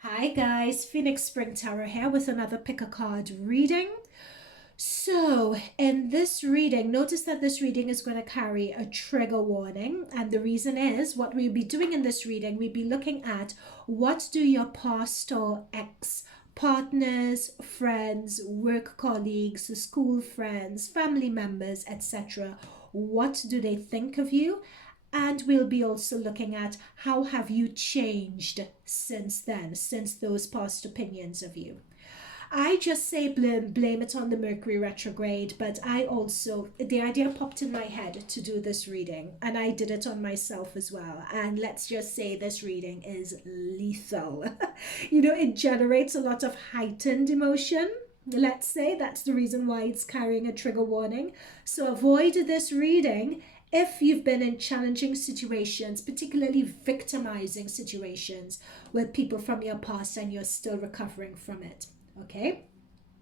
Hi guys, Phoenix Spring Tarot here with another pick a card reading. So, in this reading, notice that this reading is going to carry a trigger warning, and the reason is what we'll be doing in this reading, we'll be looking at what do your past or ex partners, friends, work colleagues, school friends, family members, etc. What do they think of you? And we'll be also looking at how have you changed since then, since those past opinions of you. I just say blame it on the Mercury retrograde, but I also, the idea popped in my head to do this reading, and I did it on myself as well. And let's just say this reading is lethal. It generates a lot of heightened emotion. Let's say that's the reason why it's carrying a trigger warning. So avoid this reading if you've been in challenging situations, particularly victimizing situations with people from your past and you're still recovering from it. Okay,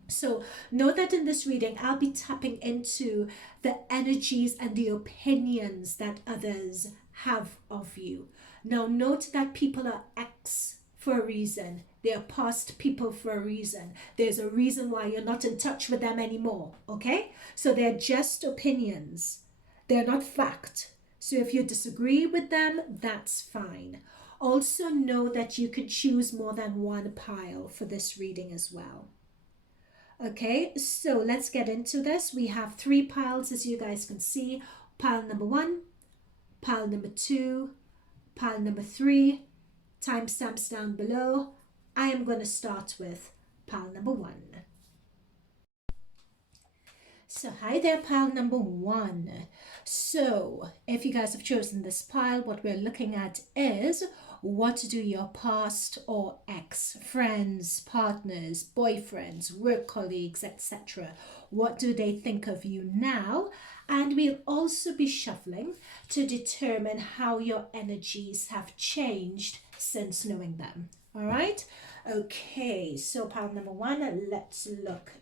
so know that in this reading I'll be tapping into the energies and the opinions that others have of you. Now note that people are ex for a reason. They are past people for a reason. There's a reason why you're not in touch with them anymore. Okay, so they're just opinions, they're not fact. So if you disagree with them, that's fine. Also know that you could choose more than one pile for this reading as well. Okay, so let's get into this. We have three piles, as you guys can see. Pile number one, pile number two, pile number three. Timestamps down below. I am going to start with pile number one. So hi there, pile number one. So if you guys have chosen this pile, what we're looking at is what do your past or ex friends, partners, boyfriends, work colleagues, etc. What do they think of you now? And we'll also be shuffling to determine how your energies have changed since knowing them. All right. Okay, so pile number one, let's look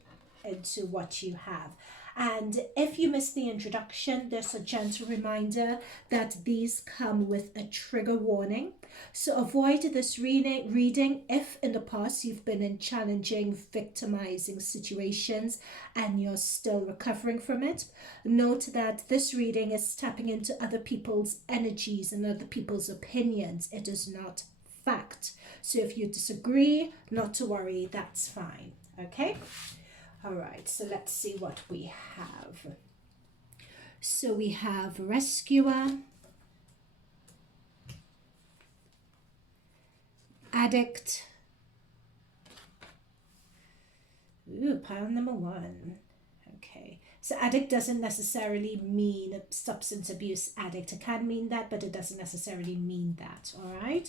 into what you have. And if you missed the introduction, there's a gentle reminder that these come with a trigger warning. So avoid this reading if in the past you've been in challenging, victimizing situations and you're still recovering from it. Note that this reading is tapping into other people's energies and other people's opinions. It is not fact. So if you disagree, not to worry, that's fine. Okay? All right, so let's see what we have. So we have rescuer, addict. Ooh, pile number one. Okay, so addict doesn't necessarily mean substance abuse addict. It can mean that, but it doesn't necessarily mean that. All right.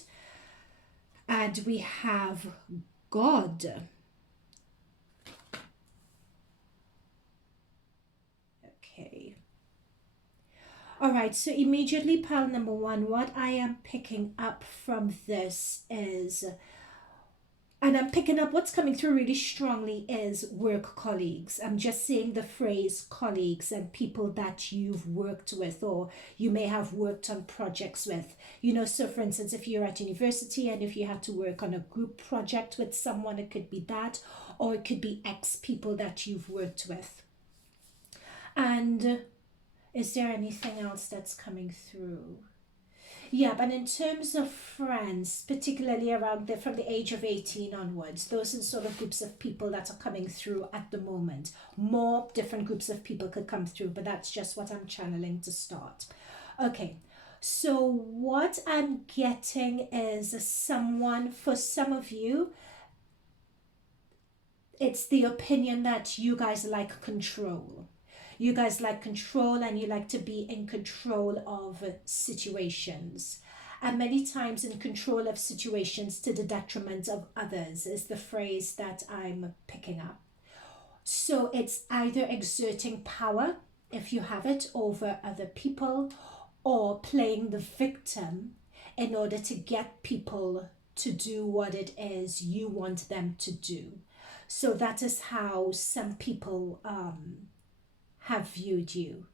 And we have God. Okay. All right, so immediately pile number one, what I am picking up from this is, and I'm picking up what's coming through really strongly is work colleagues. I'm just saying the phrase colleagues and people that you've worked with or you may have worked on projects with. So for instance, if you're at university and if you had to work on a group project with someone, it could be that, or it could be ex people that you've worked with. And is there anything else that's coming through? Yeah, but in terms of friends, particularly around from the age of 18 onwards, those are sort of groups of people that are coming through at the moment. More different groups of people could come through, but that's just what I'm channeling to start. Okay, so what I'm getting is someone, for some of you, it's the opinion that you guys like control. You guys like control and you like to be in control of situations. And many times in control of situations to the detriment of others is the phrase that I'm picking up. So it's either exerting power, if you have it, over other people, or playing the victim in order to get people to do what it is you want them to do. So that is how some people have viewed you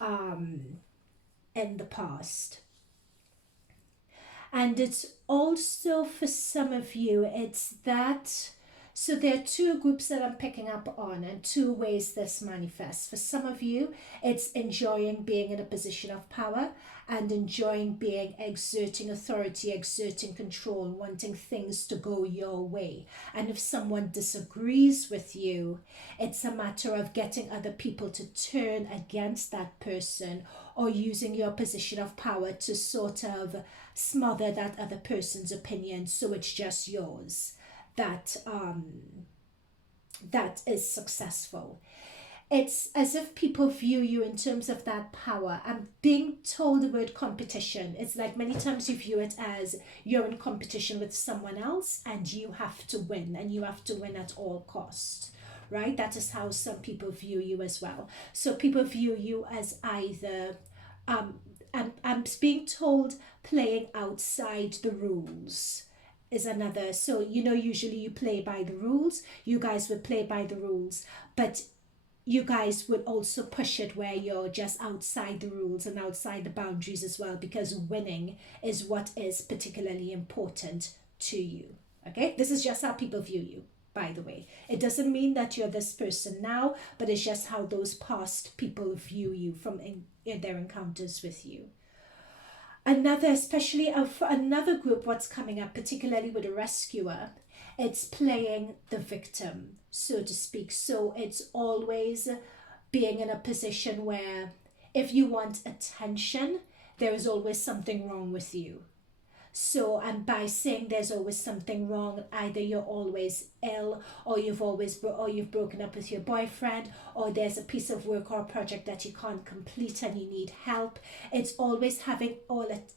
in the past. And it's also for some of you, it's that. So there are two groups that I'm picking up on and two ways this manifests. For some of you, it's enjoying being in a position of power and enjoying being, exerting authority, exerting control, wanting things to go your way. And if someone disagrees with you, it's a matter of getting other people to turn against that person, or using your position of power to sort of smother that other person's opinion so it's just yours that that is successful. It's as if people view you in terms of that power. I'm being told the word competition. It's like many times you view it as you're in competition with someone else and you have to win, and you have to win at all cost, right? That is how some people view you as well. So people view you as either I'm being told playing outside the rules is another. So usually you play by the rules. You guys would play by the rules, but you guys would also push it where you're just outside the rules and outside the boundaries as well, because winning is what is particularly important to you. Okay, this is just how people view you, by the way. It doesn't mean that you're this person now, but it's just how those past people view you from in their encounters with you. Another, especially for another group, what's coming up, particularly with a rescuer, it's playing the victim, so to speak. So it's always being in a position where if you want attention, there is always something wrong with you. So, and by saying there's always something wrong, either you're always ill, or you've broken up with your boyfriend, or there's a piece of work or a project that you can't complete and you need help. It's always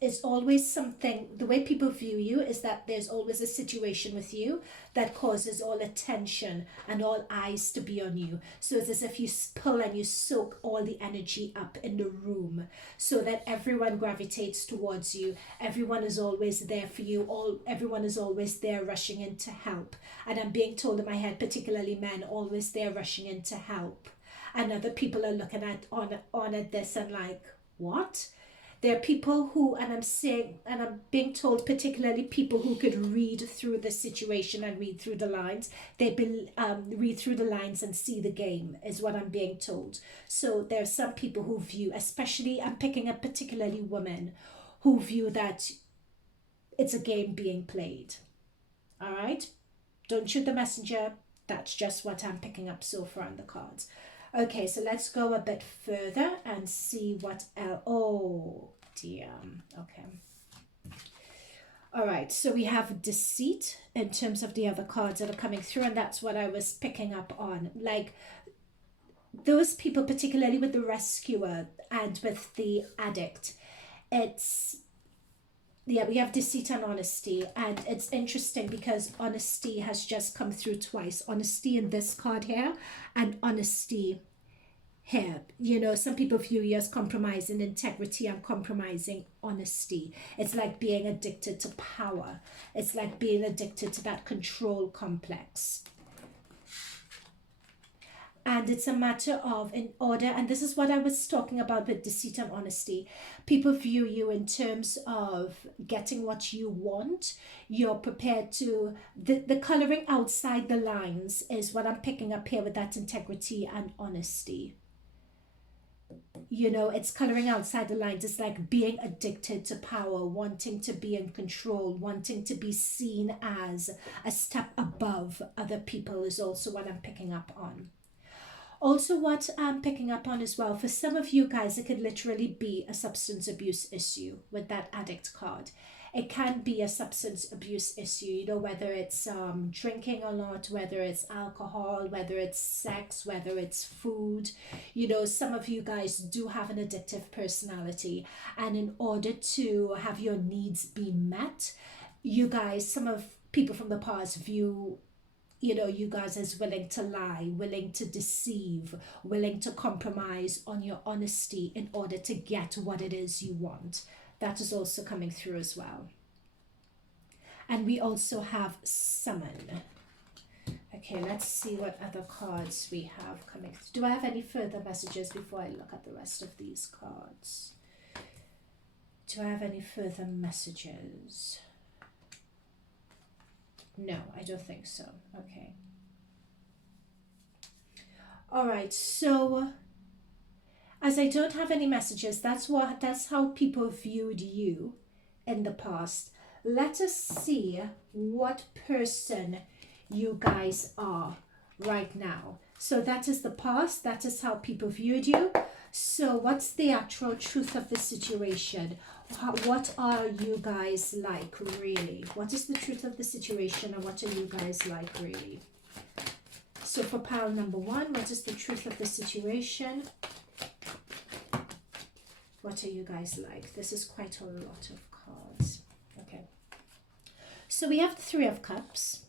it's always something. The way people view you is that there's always a situation with you that causes all attention and all eyes to be on you. So it's as if you pull and you soak all the energy up in the room, so that everyone gravitates towards you. Everyone is always there for you. Everyone is always there rushing in to help. And I'm being told in my head, particularly men, always there rushing in to help. And other people are looking at this and like, what? There are people who, and I'm being told, particularly people who could read through the situation and read through the lines. They read through the lines and see the game, is what I'm being told. So there are some people who view, especially, I'm picking up particularly women, who view that it's a game being played. All right? Don't shoot the messenger. That's just what I'm picking up so far on the cards. Okay, so let's go a bit further and see what else. Oh, dear. Okay. All right, so we have deceit in terms of the other cards that are coming through, and that's what I was picking up on. Like, those people, particularly with the rescuer and with the addict, we have deceit and honesty, and it's interesting because honesty has just come through twice. Honesty in this card here, and honesty here. Some people view you as compromising integrity and compromising honesty. It's like being addicted to power. It's like being addicted to that control complex. And it's a matter of, in order, and this is what I was talking about with deceit and honesty, people view you in terms of getting what you want. You're prepared to, the coloring outside the lines is what I'm picking up here with that integrity and honesty. It's coloring outside the lines. It's like being addicted to power, wanting to be in control, wanting to be seen as a step above other people is also what I'm picking up on. Also, what I'm picking up on as well, for some of you guys, it could literally be a substance abuse issue with that addict card. It can be a substance abuse issue, whether it's drinking a lot, whether it's alcohol, whether it's sex, whether it's food. Some of you guys do have an addictive personality, and in order to have your needs be met, you guys, some of people from the past view you guys as willing to lie, willing to deceive, willing to compromise on your honesty in order to get what it is you want. That is also coming through as well. And we also have summon. Okay, let's see what other cards we have coming through. Do I have any further messages before I look at the rest of these cards? Do I have any further messages? No, I don't think so. Okay. All right, so as I don't have any messages, that's how people viewed you in the past. Let us see what person you guys are right now. So that is the past. That is how people viewed you. So what's the actual truth of the situation? What are you guys like really? What is the truth of the situation, and what are you guys like really? So for pile number one, what is the truth of the situation? What are you guys like? This is quite a lot of cards. Okay. So we have the Three of Cups.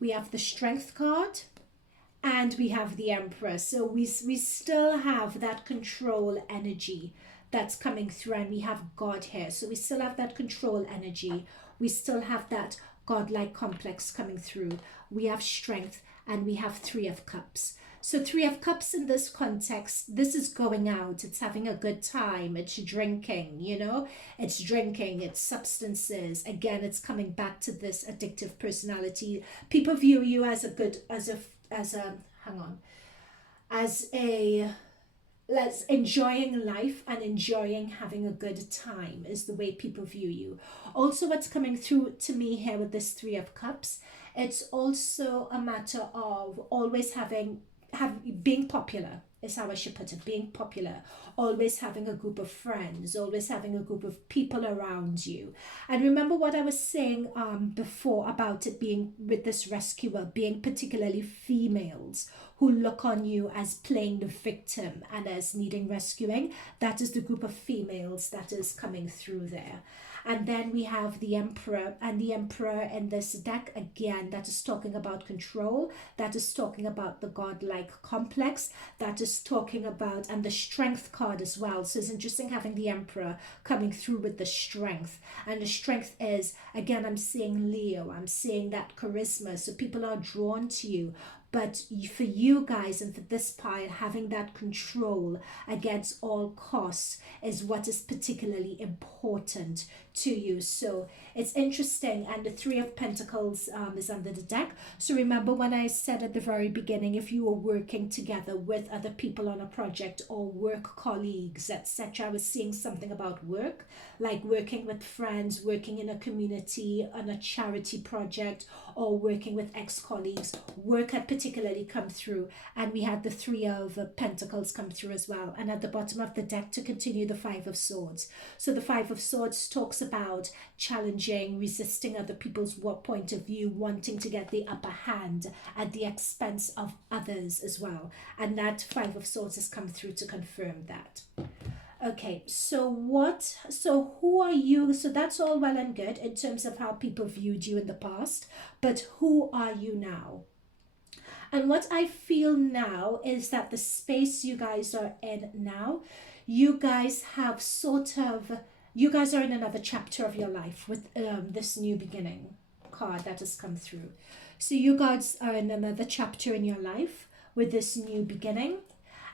We have the Strength card. And we have the Emperor. So we still have that control energy that's coming through. And we have God here. So we still have that control energy. We still have that godlike complex coming through. We have Strength and we have Three of Cups. So Three of Cups in this context, this is going out. It's having a good time. It's drinking, you know. It's drinking. It's substances. Again, it's coming back to this addictive personality. People view you as enjoying life and enjoying having a good time is the way people view you. Also, what's coming through to me here with this Three of Cups, it's also a matter of always being popular is how I should put it. Being popular, always having a group of friends, always having a group of people around you. And remember what I was saying before about it being with this rescuer, being particularly females who look on you as playing the victim and as needing rescuing. That is the group of females that is coming through there. And then we have the Emperor, and the Emperor in this deck, again, that is talking about control, that is talking about the godlike complex, that is talking about, and the Strength card as well. So it's interesting having the Emperor coming through with the Strength. And the Strength is, again, I'm seeing Leo, I'm seeing that charisma, so people are drawn to you. But for you guys and for this pile, having that control against all costs is what is particularly important to you. So it's interesting. And the Three of Pentacles is under the deck. So remember when I said at the very beginning, if you were working together with other people on a project or work colleagues, etc., I was seeing something about work, like working with friends, working in a community, on a charity project, or working with ex-colleagues. Work had particularly come through, and we had the Three of Pentacles come through as well. And at the bottom of the deck, to continue, the Five of Swords. So the Five of Swords talks about challenging, resisting other people's point of view, wanting to get the upper hand at the expense of others as well. And that Five of Swords has come through to confirm that. Okay, so who are you? So that's all well and good in terms of how people viewed you in the past, but who are you now? And what I feel now is that the space you guys are in now, you guys are in another chapter of your life with this new beginning card that has come through. So you guys are in another chapter in your life with this new beginning.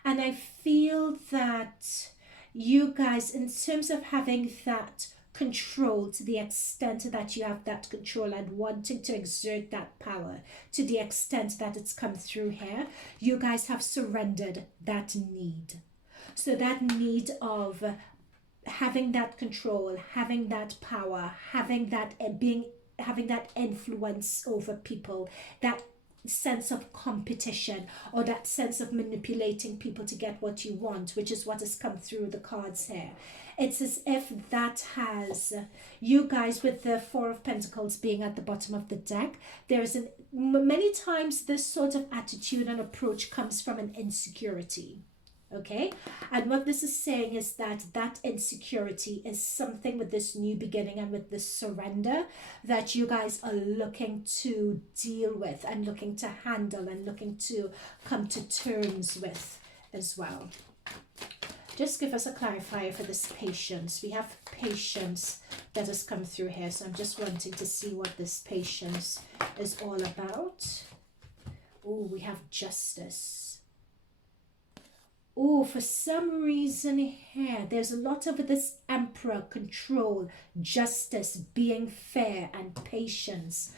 And I feel that you guys, in terms of having that control, to the extent that you have that control and wanting to exert that power to the extent that it's come through here, you guys have surrendered that need. So that need of having that control, having that power, having that influence over people, that sense of competition or that sense of manipulating people to get what you want, which is what has come through the cards here. It's as if that has you guys, with the Four of Pentacles being at the bottom of the deck, there's many times this sort of attitude and approach comes from an insecurity. Okay, and what this is saying is that that insecurity is something with this new beginning and with this surrender that you guys are looking to deal with and looking to handle and looking to come to terms with as well. Just give us a clarifier for this patience. We have patience that has come through here, so I'm just wanting to see what this patience is all about. Oh, we have justice. Oh, for some reason here, there's a lot of this emperor, control, justice, being fair, and patience.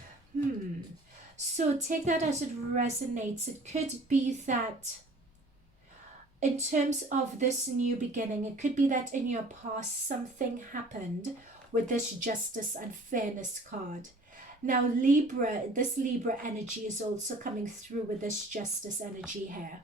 So take that as it resonates. It could be that in terms of this new beginning, it could be that in your past something happened with this justice and fairness card. Now, Libra, this Libra energy is also coming through with this justice energy here.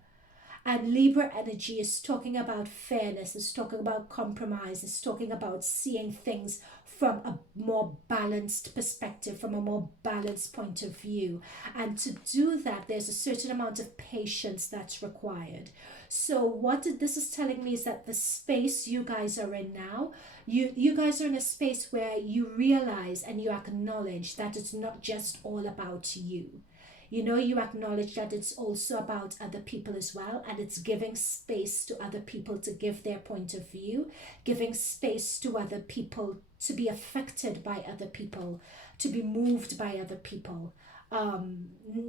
And Libra energy is talking about fairness, it's talking about compromise, it's talking about seeing things from a more balanced perspective, from a more balanced point of view. And to do that, there's a certain amount of patience that's required. So what this is telling me is that the space you guys are in now, you guys are in a space where you realize and you acknowledge that it's not just all about you. You know, you acknowledge that it's also about other people as well, and it's giving space to other people to give their point of view, giving space to other people to be affected by other people, to be moved by other people.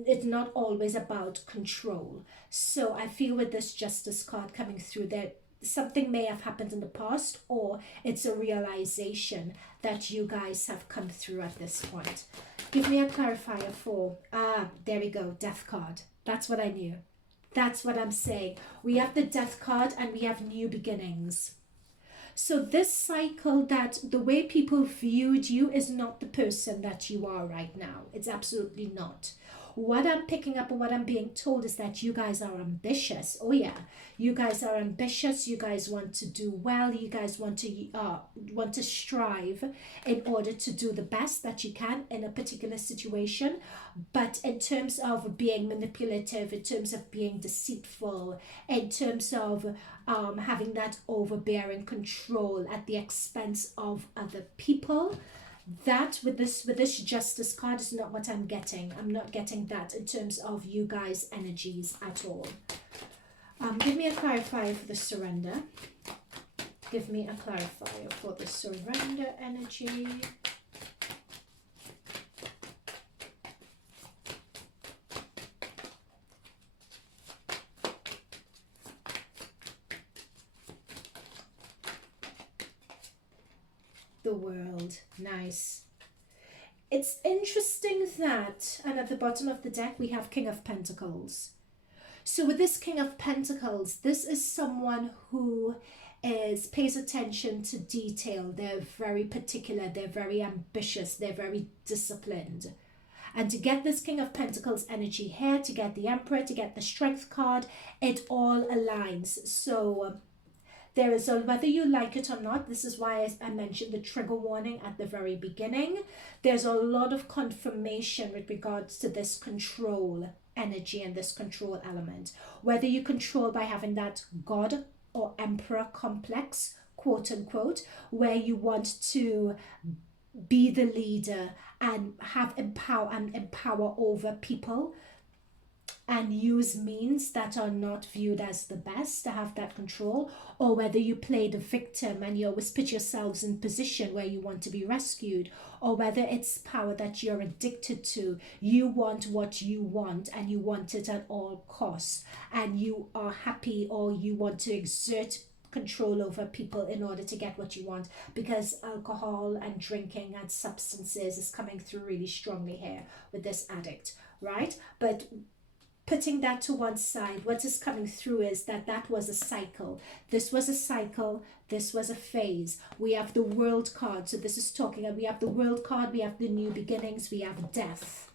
It's not always about control. So I feel with this justice card coming through that something may have happened in the past, or it's a realization that you guys have come through at this point. Give me a clarifier for, there we go, death card. That's what I knew. That's what I'm saying. We have the death card and we have new beginnings. So this cycle, that the way people viewed you is not the person that you are right now. It's absolutely not. What I'm picking up and what I'm being told is that you guys are ambitious. Oh yeah, you guys are ambitious. You guys want to do well. You guys want to strive in order to do the best that you can in a particular situation. But in terms of being manipulative, in terms of being deceitful, in terms of having that overbearing control at the expense of other people, that with this justice card is not what I'm getting. I'm not getting that in terms of you guys' energies at all. Give me a clarifier for the surrender. Give me a clarifier for the surrender energy. The world. Nice. It's interesting that, and at the bottom of the deck we have King of Pentacles. So with this King of Pentacles, this is someone who pays attention to detail. They're very particular, they're very ambitious, they're very disciplined. And to get this King of Pentacles energy here, to get the Emperor, to get the Strength card, it all aligns. So there is a, whether you like it or not, this is why I mentioned the trigger warning at the very beginning. There's a lot of confirmation with regards to this control energy and this control element. Whether you control by having that God or Emperor complex, quote unquote, where you want to be the leader and have empower over people, and use means that are not viewed as the best to have that control, or whether you play the victim and you always put yourselves in position where you want to be rescued, or whether it's power that you're addicted to. You want what you want and you want it at all costs, and you are happy, or you want to exert control over people in order to get what you want, because alcohol and drinking and substances is coming through really strongly here with this addict, right? But putting that to one side, what is coming through is that that was a cycle. This was a cycle. This was a phase. We have the World card. So this is talking, we have the World card, we have the new beginnings, we have death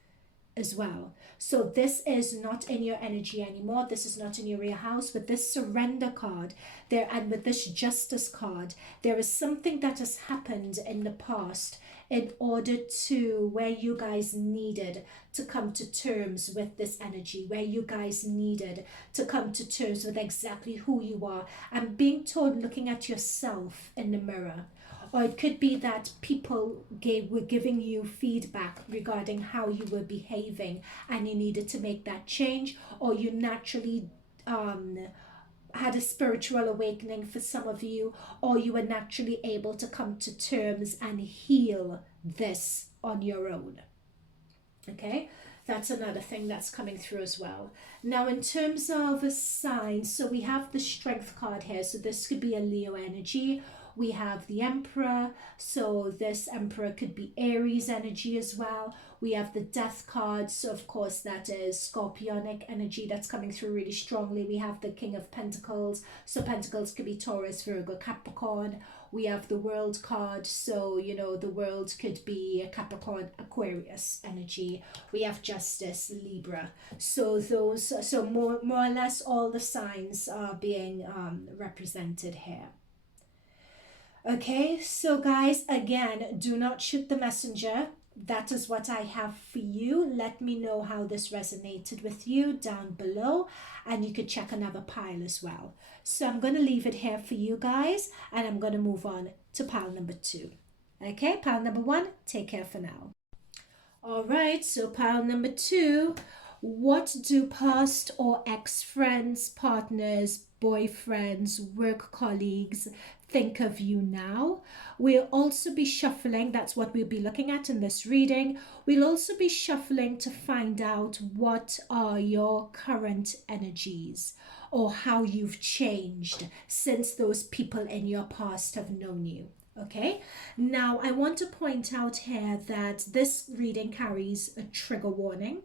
as well. So this is not in your energy anymore. This is not in your real house. With this surrender card there, and with this justice card, there is something that has happened in the past in order to, where you guys needed to come to terms with this energy, where you guys needed to come to terms with exactly who you are. I'm being told, looking at yourself in the mirror. Or it could be that people were giving you feedback regarding how you were behaving and you needed to make that change, or you naturally had a spiritual awakening for some of you, or you were naturally able to come to terms and heal this on your own. Okay, That's another thing that's coming through as well. Now, in terms of a sign, so we have the Strength card here. So this could be a Leo energy. We have the Emperor. So this Emperor could be Aries energy as well. We have the Death card. So of course that is Scorpionic energy that's coming through really strongly. We have the King of Pentacles. So Pentacles could be Taurus, Virgo, Capricorn. We have the World card. So, you know, the World could be Capricorn, Aquarius energy. We have Justice, Libra. So those, so more or less all the signs are being represented here. Okay, so guys, again, do not shoot the messenger. That is what I have for you. Let me know how this resonated with you down below, and you could check another pile as well. So I'm going to leave it here for you guys, and I'm going to move on to pile number 2. Okay, pile number 1, take care for now. All right, so pile number 2, what do past or ex-friends, partners, boyfriends, work colleagues think of you now? We'll also be shuffling, that's what we'll be looking at in this reading. We'll also be shuffling to find out what are your current energies or how you've changed since those people in your past have known you. Okay, now I want to point out here that this reading carries a trigger warning.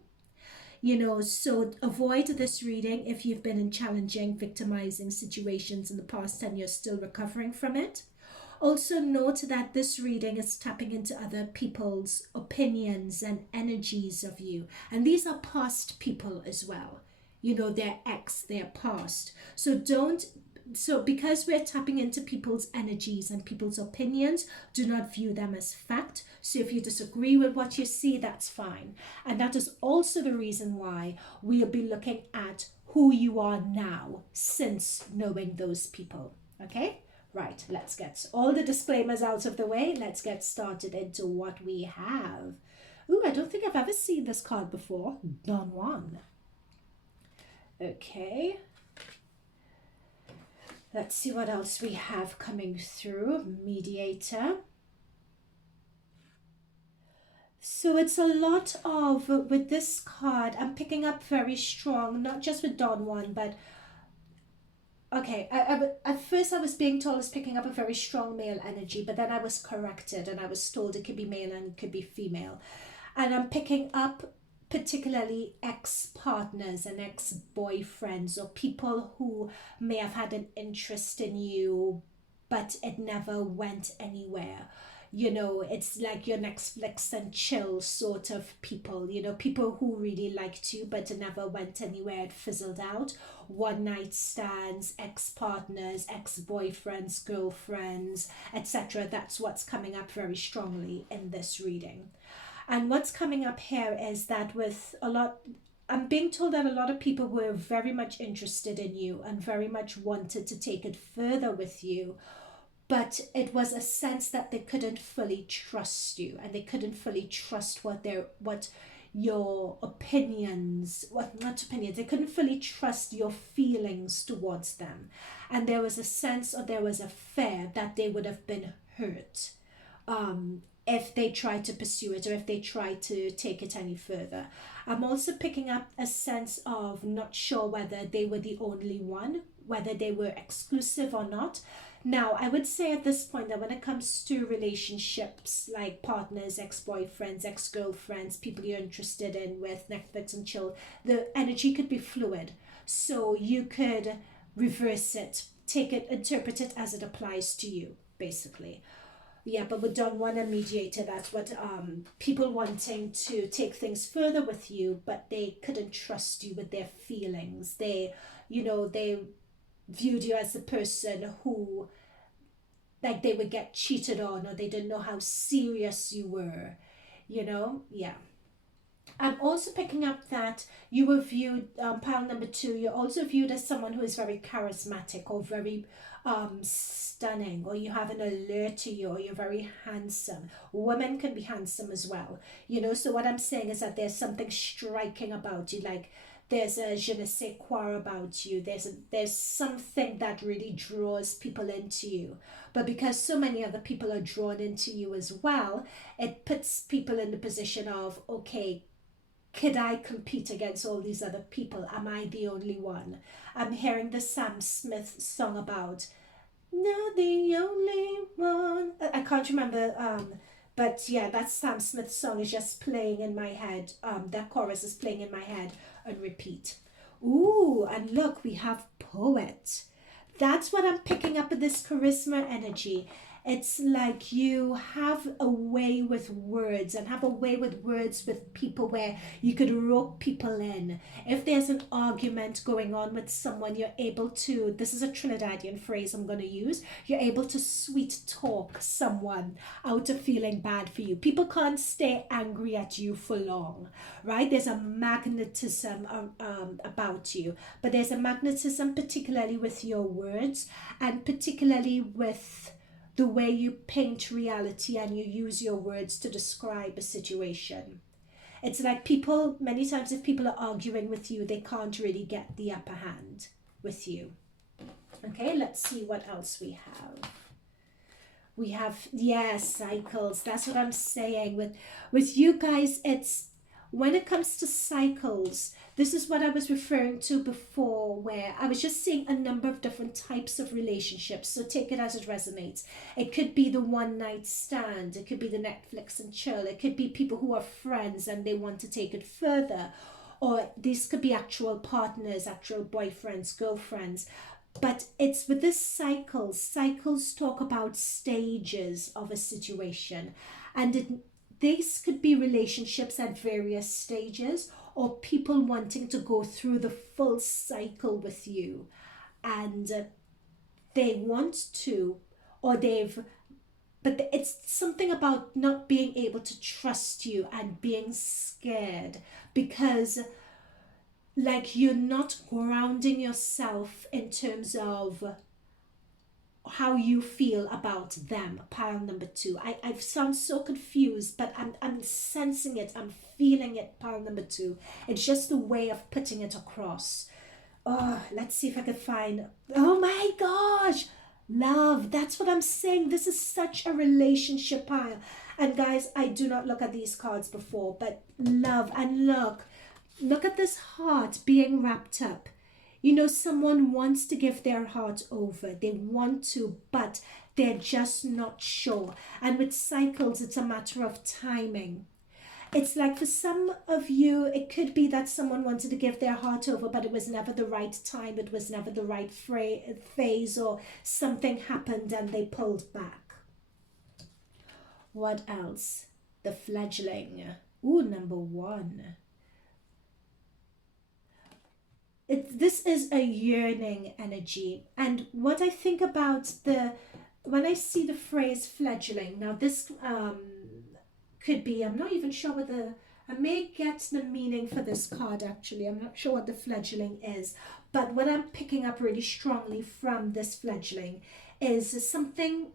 You know, so avoid this reading if you've been in challenging, victimizing situations in the past and you're still recovering from it. Also note that this reading is tapping into other people's opinions and energies of you. And these are past people as well. You know, they're they're past. So because we're tapping into people's energies and people's opinions, do not view them as fact. So if you disagree with what you see, that's fine. And that is also the reason why we'll be looking at who you are now since knowing those people. Okay? Right, let's get all the disclaimers out of the way. Let's get started into what we have. Ooh, I don't think I've ever seen this card before. Don Juan. Okay. Let's see what else we have coming through. Mediator. So it's a lot of, with this card, I'm picking up very strong, not just with Don Juan, but, okay, at first I was being told I was picking up a very strong male energy, but then I was corrected and I was told it could be male and it could be female. And I'm picking up particularly ex-partners and ex-boyfriends or people who may have had an interest in you, but it never went anywhere. You know, it's like your Netflix and chill sort of people, you know, people who really liked you, but it never went anywhere, it fizzled out. One night stands, ex-partners, ex-boyfriends, girlfriends, etc. That's what's coming up very strongly in this reading. And what's coming up here is that with a lot, I'm being told that a lot of people were very much interested in you and very much wanted to take it further with you, but it was a sense that they couldn't fully trust you and they couldn't fully trust what your opinions, they couldn't fully trust your feelings towards them. And there was a sense, or there was a fear that they would have been hurt if they try to pursue it or if they try to take it any further. I'm also picking up a sense of not sure whether they were the only one, whether they were exclusive or not. Now, I would say at this point that when it comes to relationships like partners, ex-boyfriends, ex-girlfriends, people you're interested in with Netflix and chill, the energy could be fluid. So you could reverse it, take it, interpret it as it applies to you, basically. Yeah, but with Don Juan and Mediator, that's what people wanting to take things further with you, but they couldn't trust you with their feelings. They viewed you as the person who, like, they would get cheated on, or they didn't know how serious you were, yeah. I'm also picking up that you were viewed, pile number 2, you're also viewed as someone who is very charismatic or very stunning, or you have an allure to you, or you're very handsome. Women can be handsome as well, so what I'm saying is that there's something striking about you, like there's a je ne sais quoi about you. There's something that really draws people into you. But because so many other people are drawn into you as well, it puts people in the position of, okay, could I compete against all these other people? Am I the only one? I'm hearing the Sam Smith song about not the only one. I can't remember, but yeah, that Sam Smith song is just playing in my head. That chorus is playing in my head on repeat. Ooh, and look, we have poet. That's what I'm picking up with this charisma energy. It's like you have a way with words, and have a way with words with people where you could rope people in. If there's an argument going on with someone, you're able to, this is a Trinidadian phrase I'm going to use, you're able to sweet talk someone out of feeling bad for you. People can't stay angry at you for long, right? There's a magnetism about you, but there's a magnetism particularly with your words, and particularly with the way you paint reality and you use your words to describe a situation. It's like people, many times if people are arguing with you, they can't really get the upper hand with you. Okay, let's see what else we have. We have, yes, cycles. That's what I'm saying. With you guys, it's, when it comes to cycles, this is what I was referring to before, where I was just seeing a number of different types of relationships. So take it as it resonates. It could be the one night stand. It could be the Netflix and chill. It could be people who are friends and they want to take it further. Or these could be actual partners, actual boyfriends, girlfriends. But it's with this cycles. Cycles talk about stages of a situation. And these could be relationships at various stages, or people wanting to go through the full cycle with you, and they want to, or but it's something about not being able to trust you and being scared, because like you're not grounding yourself in terms of how you feel about them. Pile number 2. I sound so confused, but I'm sensing it, I'm feeling it. Pile number 2. It's just a way of putting it across. Oh, let's see if I can find, oh my gosh, love. That's what I'm saying. This is such a relationship pile. And guys, I do not look at these cards before, but love. And look at this heart being wrapped up. You know, someone wants to give their heart over. They want to, but they're just not sure. And with cycles, it's a matter of timing. It's like for some of you, it could be that someone wanted to give their heart over, but it was never the right time. It was never the right phase, or something happened and they pulled back. What else? The fledgling. Ooh, number 1. This is a yearning energy. And what I think about when I see the phrase fledgling, now this could be, I'm not even sure whether, I may get the meaning for this card actually. I'm not sure what the fledgling is. But what I'm picking up really strongly from this fledgling is something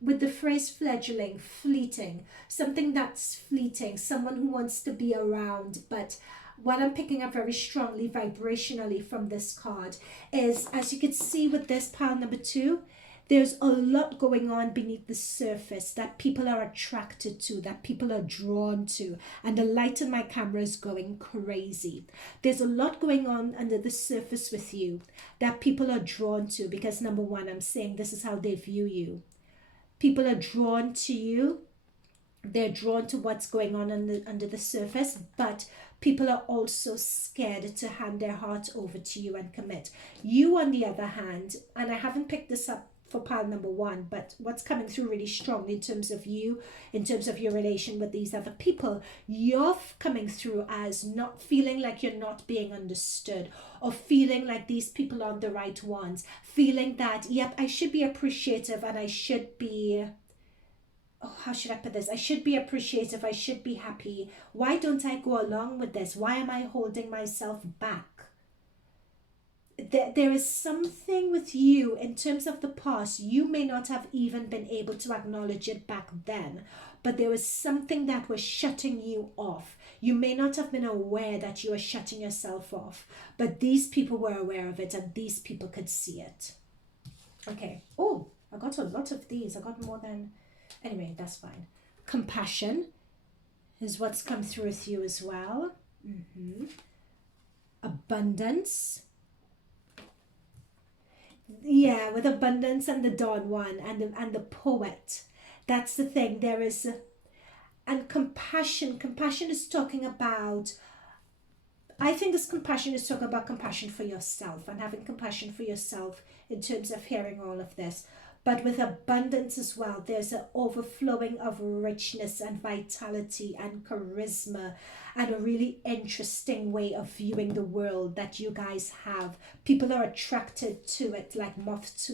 with the phrase fledgling, fleeting. Something that's fleeting. Someone who wants to be around, but what I'm picking up very strongly vibrationally from this card is, as you can see with this pile number 2, there's a lot going on beneath the surface that people are attracted to, that people are drawn to, and the light in my camera is going crazy. There's a lot going on under the surface with you that people are drawn to, because number 1, I'm saying this is how they view you. People are drawn to you. They're drawn to what's going on under the surface, but people are also scared to hand their heart over to you and commit. You, on the other hand, and I haven't picked this up for pile number 1, but what's coming through really strongly in terms of you, in terms of your relation with these other people, you're coming through as not feeling like you're not being understood, or feeling like these people aren't the right ones, feeling that, yep, I should be appreciative and I should be, oh, how should I put this? I should be appreciative. I should be happy. Why don't I go along with this? Why am I holding myself back? There is something with you in terms of the past. You may not have even been able to acknowledge it back then, but there was something that was shutting you off. You may not have been aware that you were shutting yourself off, but these people were aware of it, and these people could see it. Okay. Oh, I got a lot of these. I got more than... Anyway, that's fine. Compassion is what's come through with you as well. Abundance. Yeah, with abundance and the Don one and the poet. That's the thing. There is and compassion. Compassion is talking about, I think this compassion is talking about compassion for yourself and having compassion for yourself in terms of hearing all of this. But with abundance as well, there's an overflowing of richness and vitality and charisma and a really interesting way of viewing the world that you guys have. People are attracted to it like moths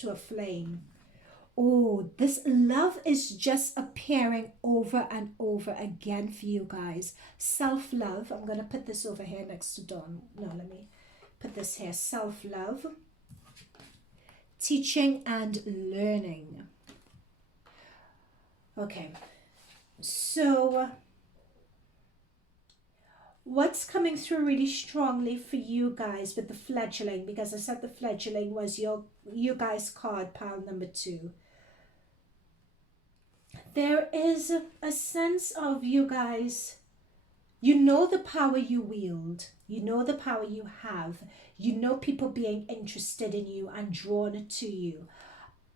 to a flame. Oh, this love is just appearing over and over again for you guys. Self-love. I'm going to put this over here next to Dawn. No, let me put this here. Self-love. Teaching and learning. Okay. So what's coming through really strongly for you guys with the fledgling, because I said the fledgling was you guys card pile number 2. There is a sense of you guys, you know the power you wield, you know the power you have, you know people being interested in you and drawn to you,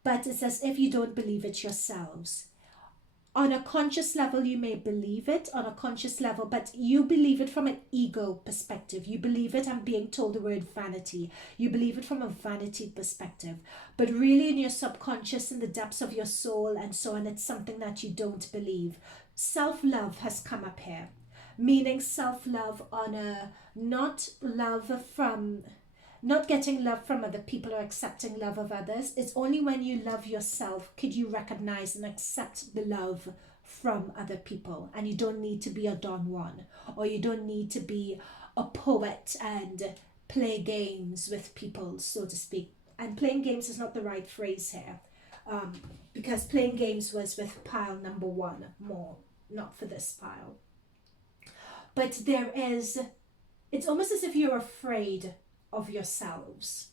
but it's as if you don't believe it yourselves. On a conscious level, you may believe it on a conscious level, but you believe it from an ego perspective. You believe it, I'm being told the word vanity. You believe it from a vanity perspective. But really in your subconscious, in the depths of your soul and so on, it's something that you don't believe. Self-love has come up here. Meaning self-love on a not love from... Not getting love from other people or accepting love of others. It's only when you love yourself could you recognize and accept the love from other people. And you don't need to be a Don Juan, or you don't need to be a poet and play games with people, so to speak. And playing games is not the right phrase here, because playing games was with pile number 1 more, not for this pile. But there is, it's almost as if you're afraid of yourselves,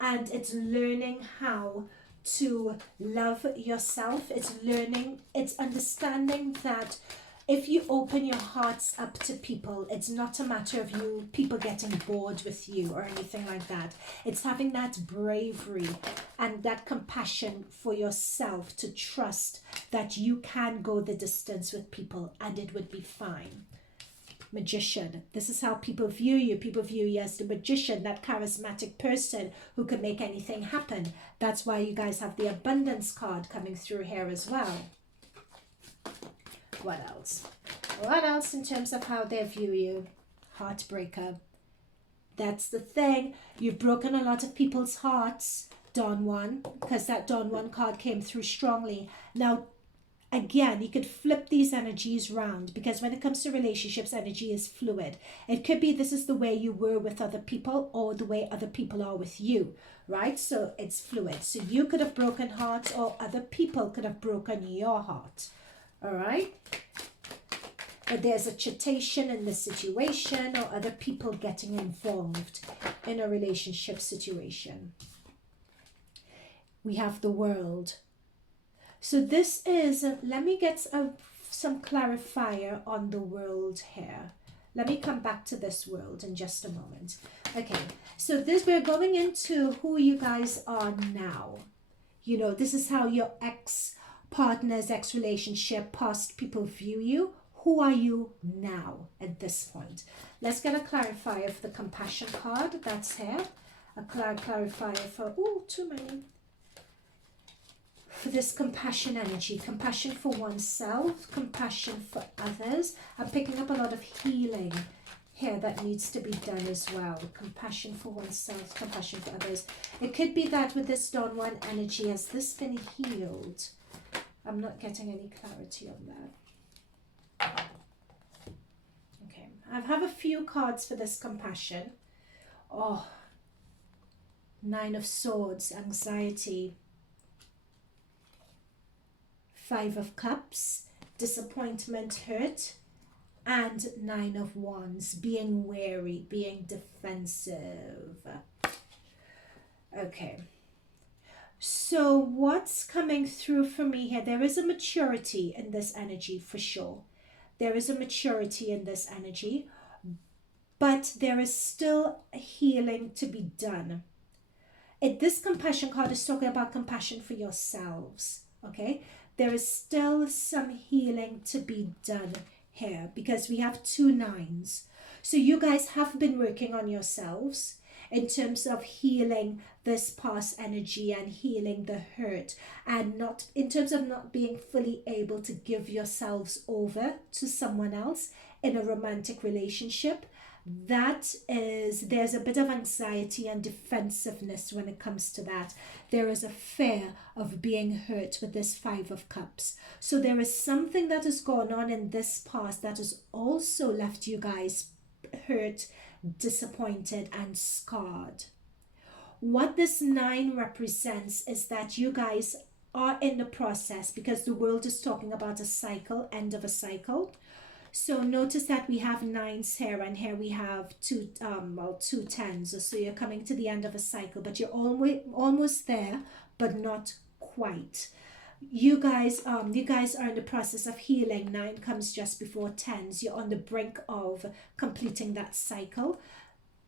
and it's learning how to love yourself. It's learning, it's understanding that if you open your hearts up to people, it's not a matter of people getting bored with you or anything like that. It's having that bravery and that compassion for yourself to trust that you can go the distance with people and it would be fine. Magician. This is how people view you. People view you as the magician, that charismatic person who can make anything happen. That's why you guys have the abundance card coming through here as well. What else? What else in terms of how they view you? Heartbreaker. That's the thing. You've broken a lot of people's hearts, Don Juan, because that Don Juan card came through strongly. Now, again, you could flip these energies round, because when it comes to relationships, energy is fluid. It could be this is the way you were with other people or the way other people are with you, right? So it's fluid. So you could have broken hearts or other people could have broken your heart, all right? But there's a chetation in the situation or other people getting involved in a relationship situation. We have the world. So this is, let me get some clarifier on the world here. Let me come back to this world in just a moment. Okay, so this, we're going into who you guys are now. You know, this is how your ex-partners, ex-relationship, past people view you. Who are you now at this point? Let's get a clarifier for the compassion card. That's here. A clarifier for, oh, too many. For this compassion energy, compassion for oneself, compassion for others. I'm picking up a lot of healing here that needs to be done as well. Compassion for oneself, compassion for others. It could be that with this Don Juan energy, has this been healed? I'm not getting any clarity on that. Okay, I have a few cards for this compassion. Oh, 9 of Swords, anxiety. 5 of Cups, disappointment, hurt, and 9 of Wands, being wary, being defensive. Okay, so what's coming through for me here? There is a maturity in this energy for sure. There is a maturity in this energy, but there is still healing to be done. This compassion card is talking about compassion for yourselves, okay? There is still some healing to be done here because we have 2 9s. So you guys have been working on yourselves in terms of healing this past energy and healing the hurt, and not in terms of not being fully able to give yourselves over to someone else in a romantic relationship. There's a bit of anxiety and defensiveness when it comes to that. There is a fear of being hurt with this 5 of Cups. So there is something that has gone on in this past that has also left you guys hurt, disappointed, and scarred. What this 9 represents is that you guys are in the process, because the world is talking about a cycle, end of a cycle. So notice that we have 9s here, and here we have two 10s. So you're coming to the end of a cycle, but you're almost there, but not quite. You guys are in the process of healing. 9 comes just before 10s. You're on the brink of completing that cycle.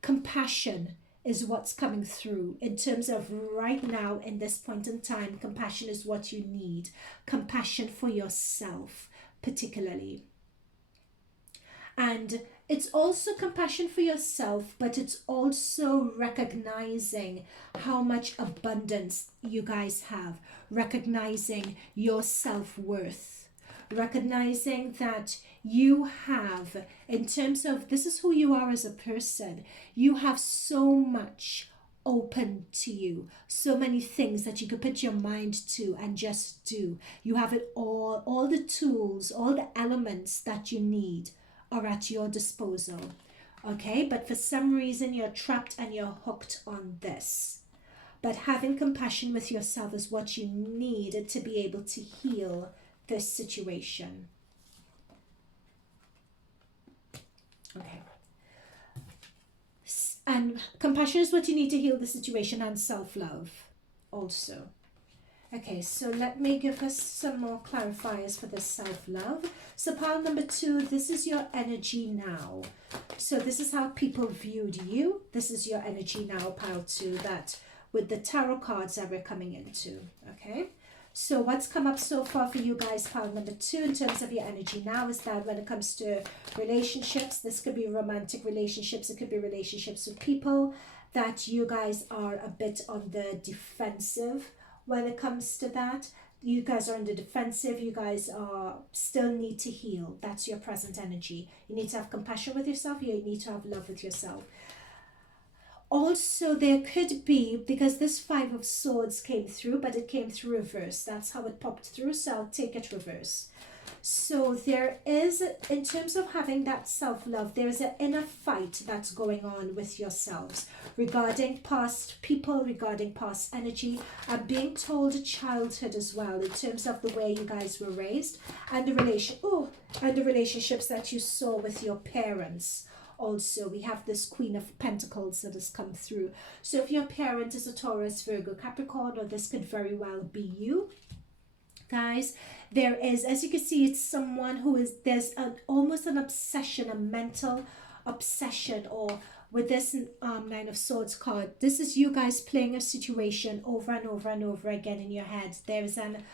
Compassion is what's coming through in terms of right now in this point in time. Compassion is what you need. Compassion for yourself, particularly. And it's also compassion for yourself, but it's also recognizing how much abundance you guys have, recognizing your self-worth, recognizing that you have, in terms of this is who you are as a person, you have so much open to you, so many things that you could put your mind to and just do. You have it all the tools, all the elements that you need are at your disposal, okay? But for some reason you're trapped and you're hooked on this. But having compassion with yourself is what you need to be able to heal this situation. Okay. And compassion is what you need to heal the situation, and self-love also. Okay, so let me give us some more clarifiers for this self-love. So pile number 2, this is your energy now. So this is how people viewed you. This is your energy now, pile 2, that with the tarot cards that we're coming into, okay? So what's come up so far for you guys, pile number 2, in terms of your energy now, is that when it comes to relationships, this could be romantic relationships, it could be relationships with people, that you guys are a bit on the defensive. When it comes to that, you guys are on the defensive. You guys still need to heal. That's your present energy. You need to have compassion with yourself. You need to have love with yourself. Also, there could be, because this 5 of Swords came through, but it came through reverse. That's how it popped through, so I'll take it reverse. So there is, in terms of having that self-love, there is an inner fight that's going on with yourselves regarding past people, regarding past energy. I'm being told childhood as well, in terms of the way you guys were raised, and the relationships that you saw with your parents. Also, we have this Queen of Pentacles that has come through. So if your parent is a Taurus, Virgo, Capricorn, or this could very well be you, guys, there is, as you can see, it's someone who is, there's almost an obsession, a mental obsession, or with this 9 of Swords card, this is you guys playing a situation over and over and over again in your head. There's an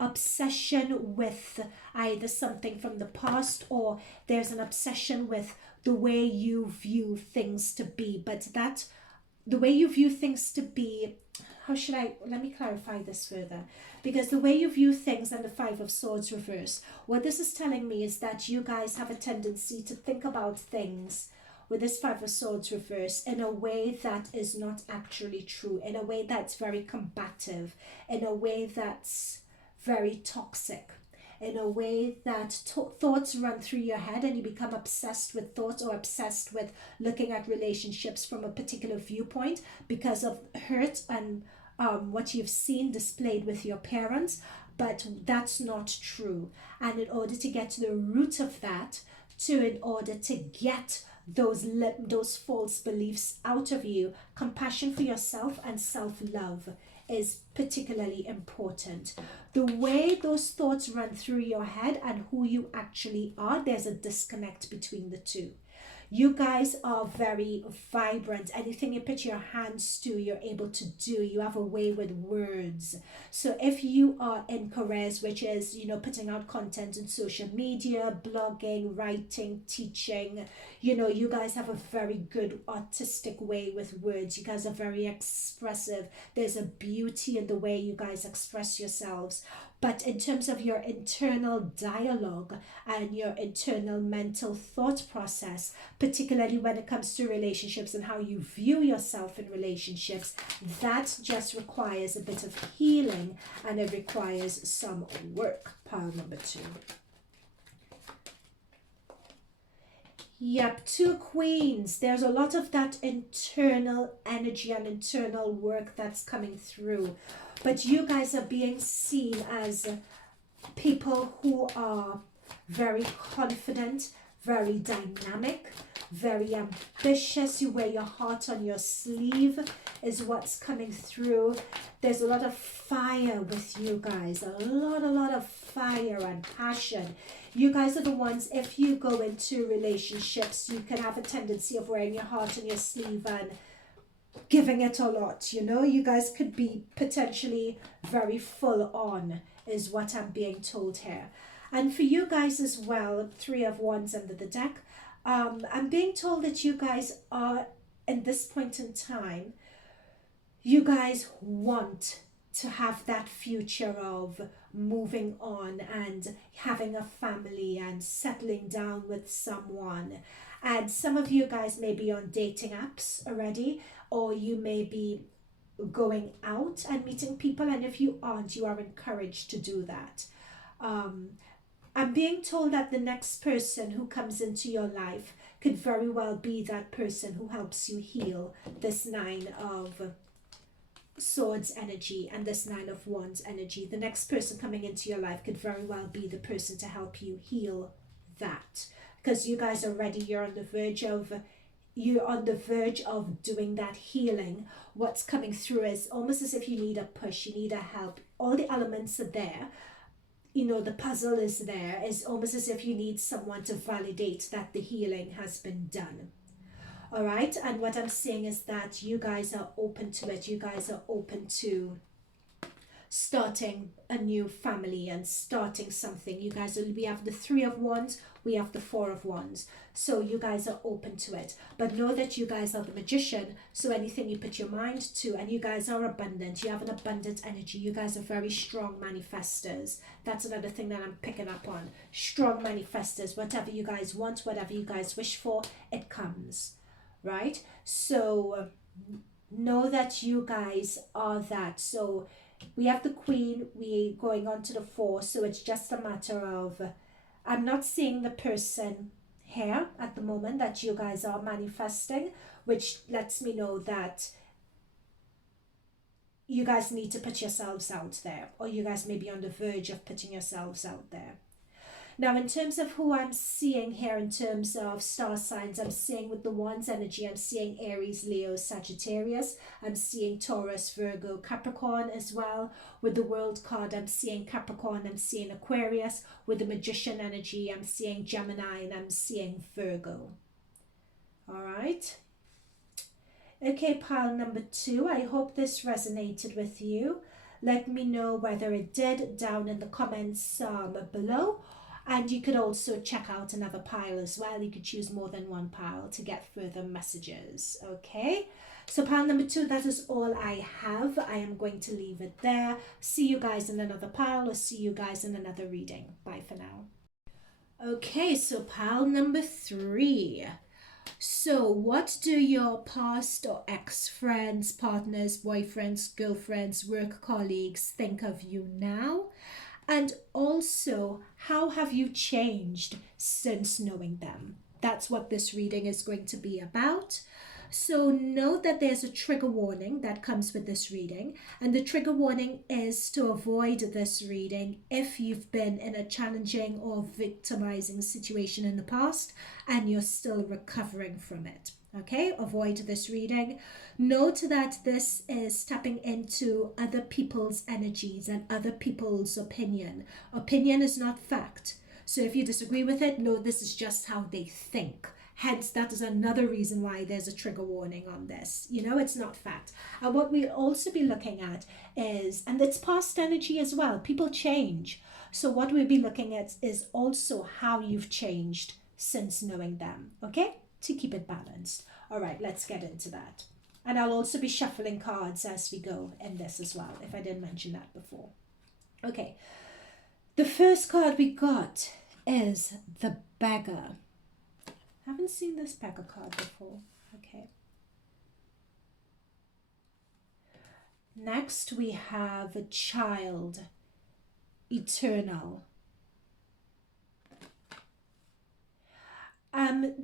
obsession with either something from the past, or there's an obsession with the way you view things to be. But that, the way you view things to be, let me clarify this further, because the way you view things and the 5 of Swords reverse, what this is telling me is that you guys have a tendency to think about things with this 5 of Swords reverse in a way that is not actually true, in a way that's very combative, in a way that's very toxic, in a way that thoughts run through your head and you become obsessed with thoughts, or obsessed with looking at relationships from a particular viewpoint because of hurt and what you've seen displayed with your parents. But that's not true. And in order to get to the root of that, in order to get those false beliefs out of you, compassion for yourself and self-love is particularly important. The way those thoughts run through your head and who you actually are, there's a disconnect between the two. You guys are very vibrant. Anything you put your hands to, you're able to do. You have a way with words. So if you are in careers, which is, putting out content on social media, blogging, writing, teaching, you guys have a very good artistic way with words. You guys are very expressive. There's a beauty in the way you guys express yourselves. But in terms of your internal dialogue and your internal mental thought process, particularly when it comes to relationships and how you view yourself in relationships, that just requires a bit of healing, and it requires some work. Pile number 2. Yep, 2 queens. There's a lot of that internal energy and internal work that's coming through. But you guys are being seen as people who are very confident, very dynamic, very ambitious. You wear your heart on your sleeve is what's coming through. There's a lot of fire with you guys, a lot of fire and passion. You guys are the ones, if you go into relationships, you can have a tendency of wearing your heart on your sleeve and giving it a lot. You guys could be potentially very full on, is what I'm being told here. And for you guys as well, 3 of Wands under the deck, I'm being told that you guys are, in this point in time, you guys want to have that future of moving on and having a family and settling down with someone. And some of you guys may be on dating apps already, or you may be going out and meeting people, and if you aren't, you are encouraged to do that. I'm being told that the next person who comes into your life could very well be that person who helps you heal this 9 of Swords energy and this 9 of Wands energy. The next person coming into your life could very well be the person to help you heal that, because you guys are ready. You're on the verge of doing that healing. What's coming through is almost as if you need a push, you need a help. All the elements are there, the puzzle is there. It's almost as if you need someone to validate that the healing has been done. All right, and what I'm saying is that you guys are open to it. You guys are open to starting a new family and starting something. You guys, we have the 3 of Wands, we have the 4 of Wands. So you guys are open to it. But know that you guys are the Magician. So anything you put your mind to, and you guys are abundant. You have an abundant energy. You guys are very strong manifestors. That's another thing that I'm picking up on. Strong manifestors. Whatever you guys want, whatever you guys wish for, it comes. Right? So know that you guys are that. So we have the Queen, we're going on to the 4. So it's just a matter of, I'm not seeing the person here at the moment that you guys are manifesting, which lets me know that you guys need to put yourselves out there, or you guys may be on the verge of putting yourselves out there. Now, in terms of who I'm seeing here, in terms of star signs, I'm seeing with the Wands energy, I'm seeing Aries, Leo, Sagittarius. I'm seeing Taurus, Virgo, Capricorn as well. With the World card, I'm seeing Capricorn, I'm seeing Aquarius. With the Magician energy, I'm seeing Gemini, and I'm seeing Virgo. All right. Okay, pile number 2. I hope this resonated with you. Let me know whether it did down in the comments below. And you could also check out another pile as well. You could choose more than one pile to get further messages. Okay, so pile number 2, that is all I have. I am going to leave it there. See you guys in another pile, or see you guys in another reading. Bye for now. Okay, so pile number 3. So what do your past or ex-friends, partners, boyfriends, girlfriends, work colleagues think of you now? And also, how have you changed since knowing them? That's what this reading is going to be about. So know that there's a trigger warning that comes with this reading. And the trigger warning is to avoid this reading if you've been in a challenging or victimizing situation in the past and you're still recovering from it. Okay, avoid this reading. Note that this is tapping into other people's energies and other people's opinion. Opinion is not fact. So if you disagree with it, no, this is just how they think. Hence, that is another reason why there's a trigger warning on this. You know, it's not fact. And what we'll also be looking at is, and it's past energy as well, people change. So what we'll be looking at is also how you've changed since knowing them, okay? To keep it balanced. All right, let's get into that. And I'll also be shuffling cards as we go in this as well, if I didn't mention that before. Okay, the first card we got is the Beggar. Haven't seen this Beggar card before. Okay. Next we have a Child, Eternal.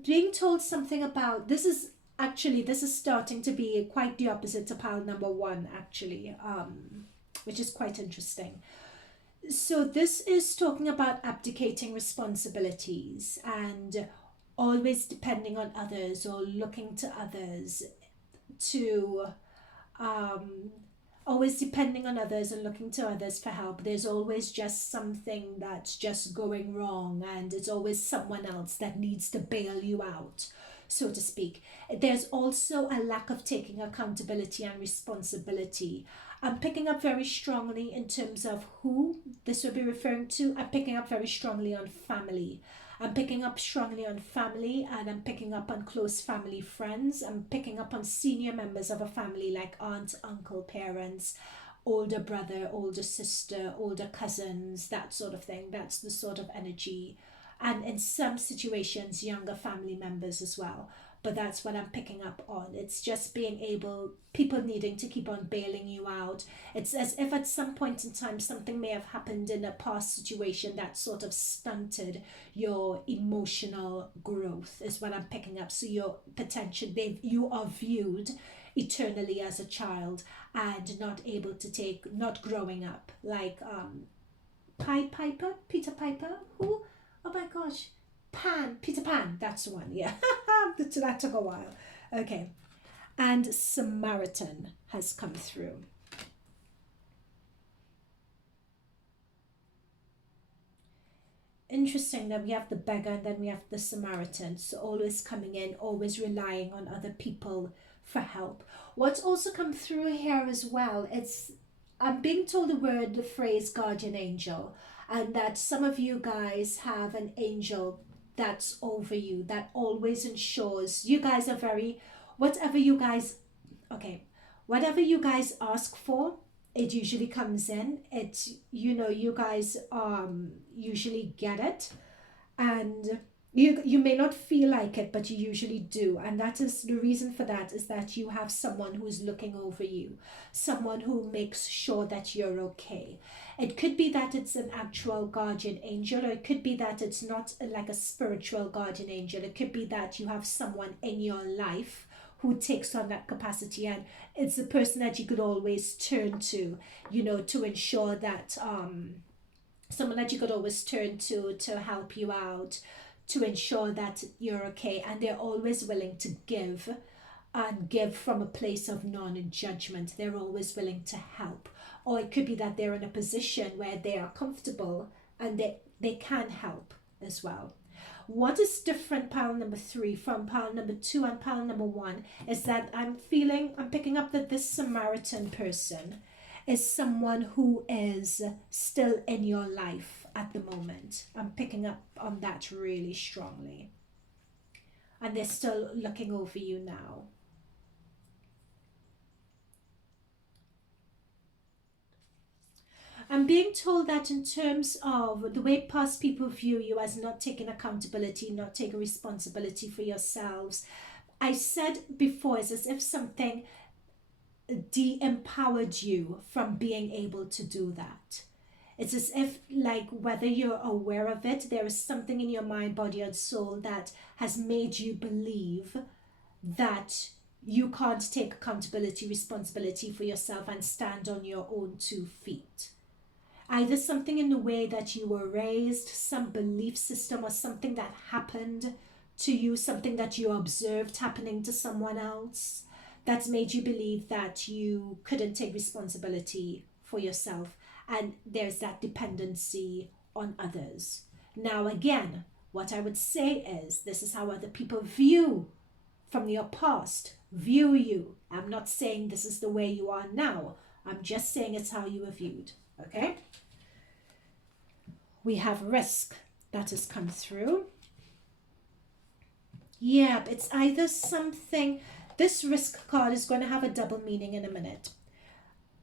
Being told something about, this is starting to be quite the opposite to pile number one, actually, which is quite interesting. So this is talking about abdicating responsibilities and always depending on others or looking to others to always depending on others and looking to others for help. There's always just something that's just going wrong, and it's always someone else that needs to bail you out, so to speak. There's also a lack of taking accountability and responsibility. I'm picking up very strongly in terms of who this will be referring to. I'm picking up very strongly on family. I'm picking up strongly on family, and I'm picking up on close family friends. I'm picking up on senior members of a family like aunt, uncle, parents, older brother, older sister, older cousins, that sort of thing. That's the sort of energy. And in some situations, younger family members as well. But that's what I'm picking up on. It's just being able, people needing to keep on bailing you out. It's as if at some point in time something may have happened in a past situation that sort of stunted your emotional growth, is what I'm picking up. So your potential, you are viewed eternally as a child and not able to take, not growing up. Like Peter Piper, who? Oh my gosh. Peter Pan, that's the one, yeah. That took a while. Okay. And Samaritan has come through. Interesting that we have the Beggar and then we have the Samaritan. So always coming in, always relying on other people for help. What's also come through here as well, I'm being told the phrase guardian angel, and that some of you guys have an angel that's over you, that always ensures you guys are very, whatever you guys ask for, it usually comes in. It's, you guys usually get it, and you may not feel like it, but you usually do. And that is the reason for that, is that you have someone who is looking over you, someone who makes sure that you're okay. It could be that it's an actual guardian angel, or it could be that it's not like a spiritual guardian angel. It could be that you have someone in your life who takes on that capacity, and it's the person that you could always turn to, to ensure that someone that you could always turn to help you out, to ensure that you're okay. And they're always willing to give, and give from a place of non-judgment. They're always willing to help. Or it could be that they're in a position where they are comfortable and they can help as well. What is different, pile number 3, from pile number 2 and pile number 1, is that I'm picking up that this Samaritan person is someone who is still in your life at the moment. I'm picking up on that really strongly. And they're still looking over you now. I'm being told that in terms of the way past people view you as not taking accountability, not taking responsibility for yourselves, I said before, it's as if something de-empowered you from being able to do that. It's as if, like, whether you're aware of it, there is something in your mind, body, and soul that has made you believe that you can't take accountability, responsibility for yourself and stand on your own 2 feet. Either something in the way that you were raised, some belief system, or something that happened to you, something that you observed happening to someone else that's made you believe that you couldn't take responsibility for yourself, and there's that dependency on others. Now, again, what I would say is this is how other people view from your past, view you. I'm not saying this is the way you are now. I'm just saying it's how you were viewed. Okay? We have risk that has come through. Yeah, it's either something. This risk card is going to have a double meaning in a minute.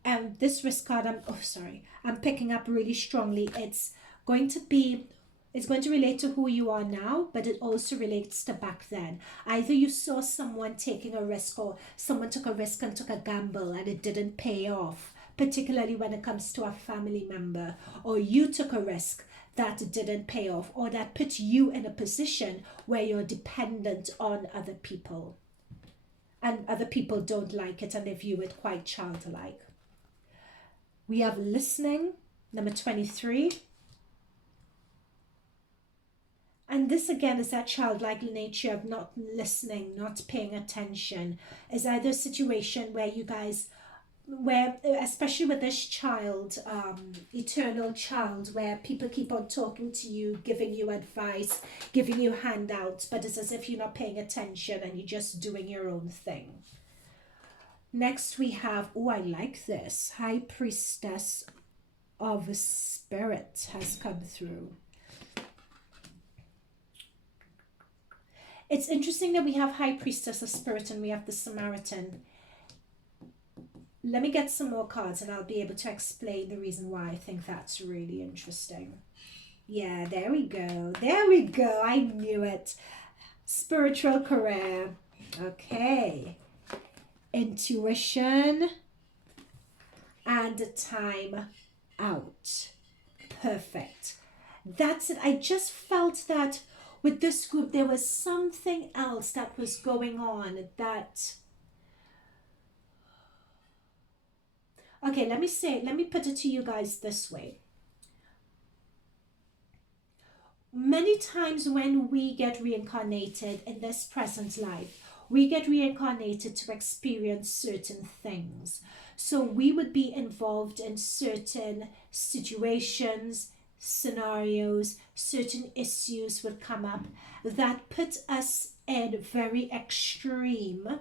And this risk card, I'm picking up really strongly. It's going to relate to who you are now, but it also relates to back then. Either you saw someone taking a risk, or someone took a risk and took a gamble and it didn't pay off, particularly when it comes to a family member, or you took a risk that didn't pay off, or that put you in a position where you're dependent on other people. And other people don't like it and they view it quite childlike. We have listening, number 23. And this again is that childlike nature of not listening, not paying attention. Is either a situation where you guys, especially with this child, eternal child, where people keep on talking to you, giving you advice, giving you handouts, but it's as if you're not paying attention and you're just doing your own thing. Next we have, I like this, High Priestess of Spirit has come through. It's interesting that we have High Priestess of Spirit and we have the Samaritan. Let me get some more cards and I'll be able to explain the reason why I think that's really interesting. Yeah, there we go. There we go. I knew it. Spiritual career. Okay. Intuition and time out. Perfect. That's it. I just felt that with this group there was something else that was going on that... Okay, let me put it to you guys this way. Many times when we get reincarnated in this present life, we get reincarnated to experience certain things. So we would be involved in certain situations, scenarios, certain issues would come up that put us in very extreme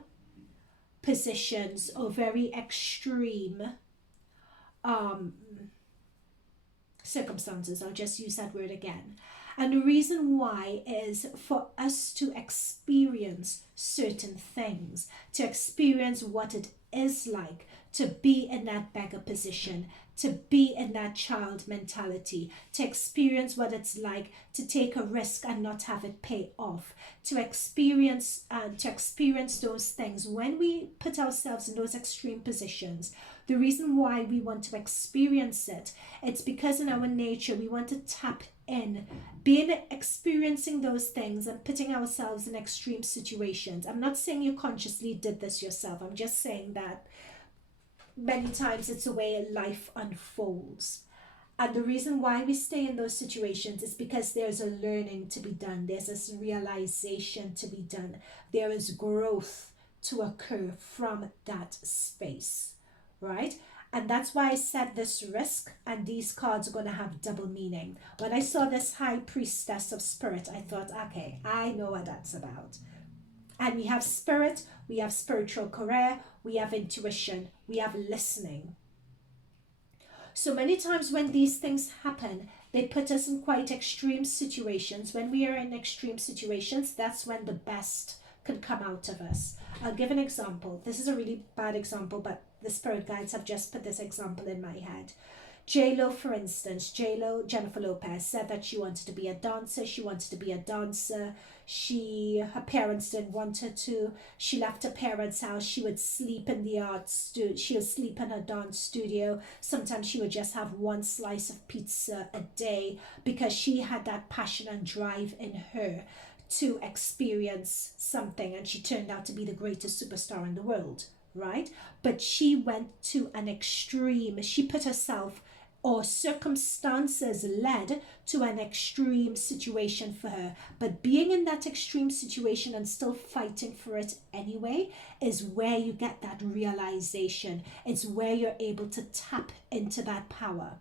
positions or very extreme circumstances. I'll just use that word again. And the reason why is for us to experience certain things, to experience what it is like to be in that beggar position, to be in that child mentality, to experience what it's like to take a risk and not have it pay off, to experience those things. When we put ourselves in those extreme positions, the reason why we want to experience it, it's because in our nature we want to tap in, experiencing those things and putting ourselves in extreme situations. I'm not saying you consciously did this yourself. I'm just saying that many times it's the way life unfolds. And the reason why we stay in those situations is because there's a learning to be done. There's this realization to be done. There is growth to occur from that space, right? And that's why I said this risk and these cards are going to have double meaning. When I saw this High Priestess of Spirit, I thought, okay, I know what that's about. And we have spirit, we have spiritual career, we have intuition, we have listening. So many times when these things happen, they put us in quite extreme situations. When we are in extreme situations, that's when the best can come out of us. I'll give an example. This is a really bad example, but the spirit guides have just put this example in my head. J-Lo, for instance, Jennifer Lopez, said that she wanted to be a dancer. Her parents didn't want her to. She left her parents' house. She would sleep in the art studio. She would sleep in her dance studio. Sometimes she would just have one slice of pizza a day because she had that passion and drive in her to experience something, and she turned out to be the greatest superstar in the world, right? But she went to an extreme. She put herself or circumstances led to an extreme situation for her. But being in that extreme situation and still fighting for it anyway is where you get that realization. It's where you're able to tap into that power.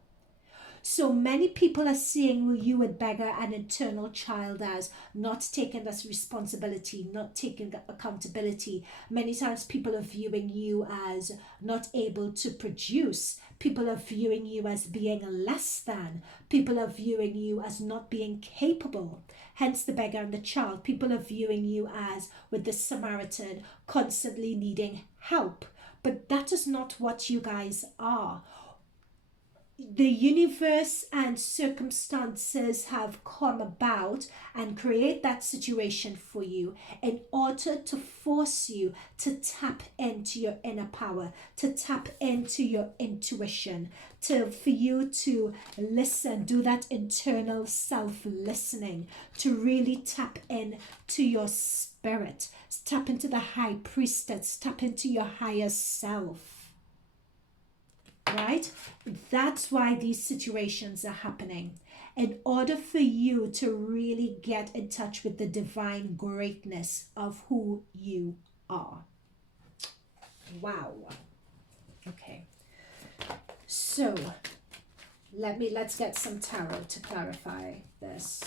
So many people are seeing you with beggar an internal child as not taking this responsibility, not taking accountability. Many times people are viewing you as not able to produce. People are viewing you as being less than. People are viewing you as not being capable. Hence the beggar and the child. People are viewing you as, with the Samaritan, constantly needing help. But that is not what you guys are. The universe and circumstances have come about and create that situation for you in order to force you to tap into your inner power, to tap into your intuition, for you to listen, do that internal self-listening, to really tap into your spirit, tap into the high priestess, tap into your higher self. Right? That's why these situations are happening. In order for you to really get in touch with the divine greatness of who you are. Wow. Okay. So, let's get some tarot to clarify this.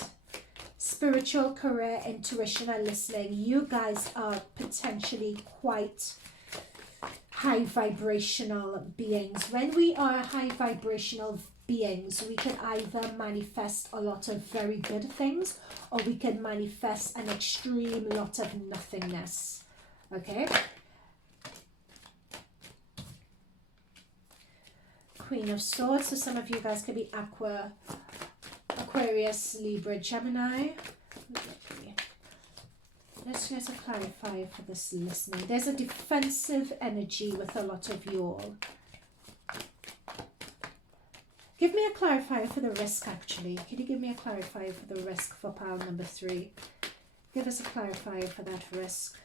Spiritual, career, intuition, and listening. You guys are potentially quite high vibrational beings. When we are high vibrational beings, we can either manifest a lot of very good things, or we can manifest an extreme lot of nothingness. Okay? Queen of Swords. So some of you guys could be Aquarius, Libra, Gemini. Let's get a clarifier for this listening. There's a defensive energy with a lot of you all. Give me a clarifier for the risk, actually. Can you give me a clarifier for the risk for pile number 3? Give us a clarifier for that risk.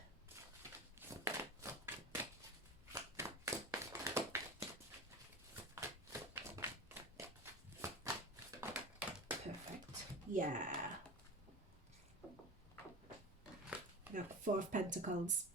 Perfect. Yeah. Four of Pentacles.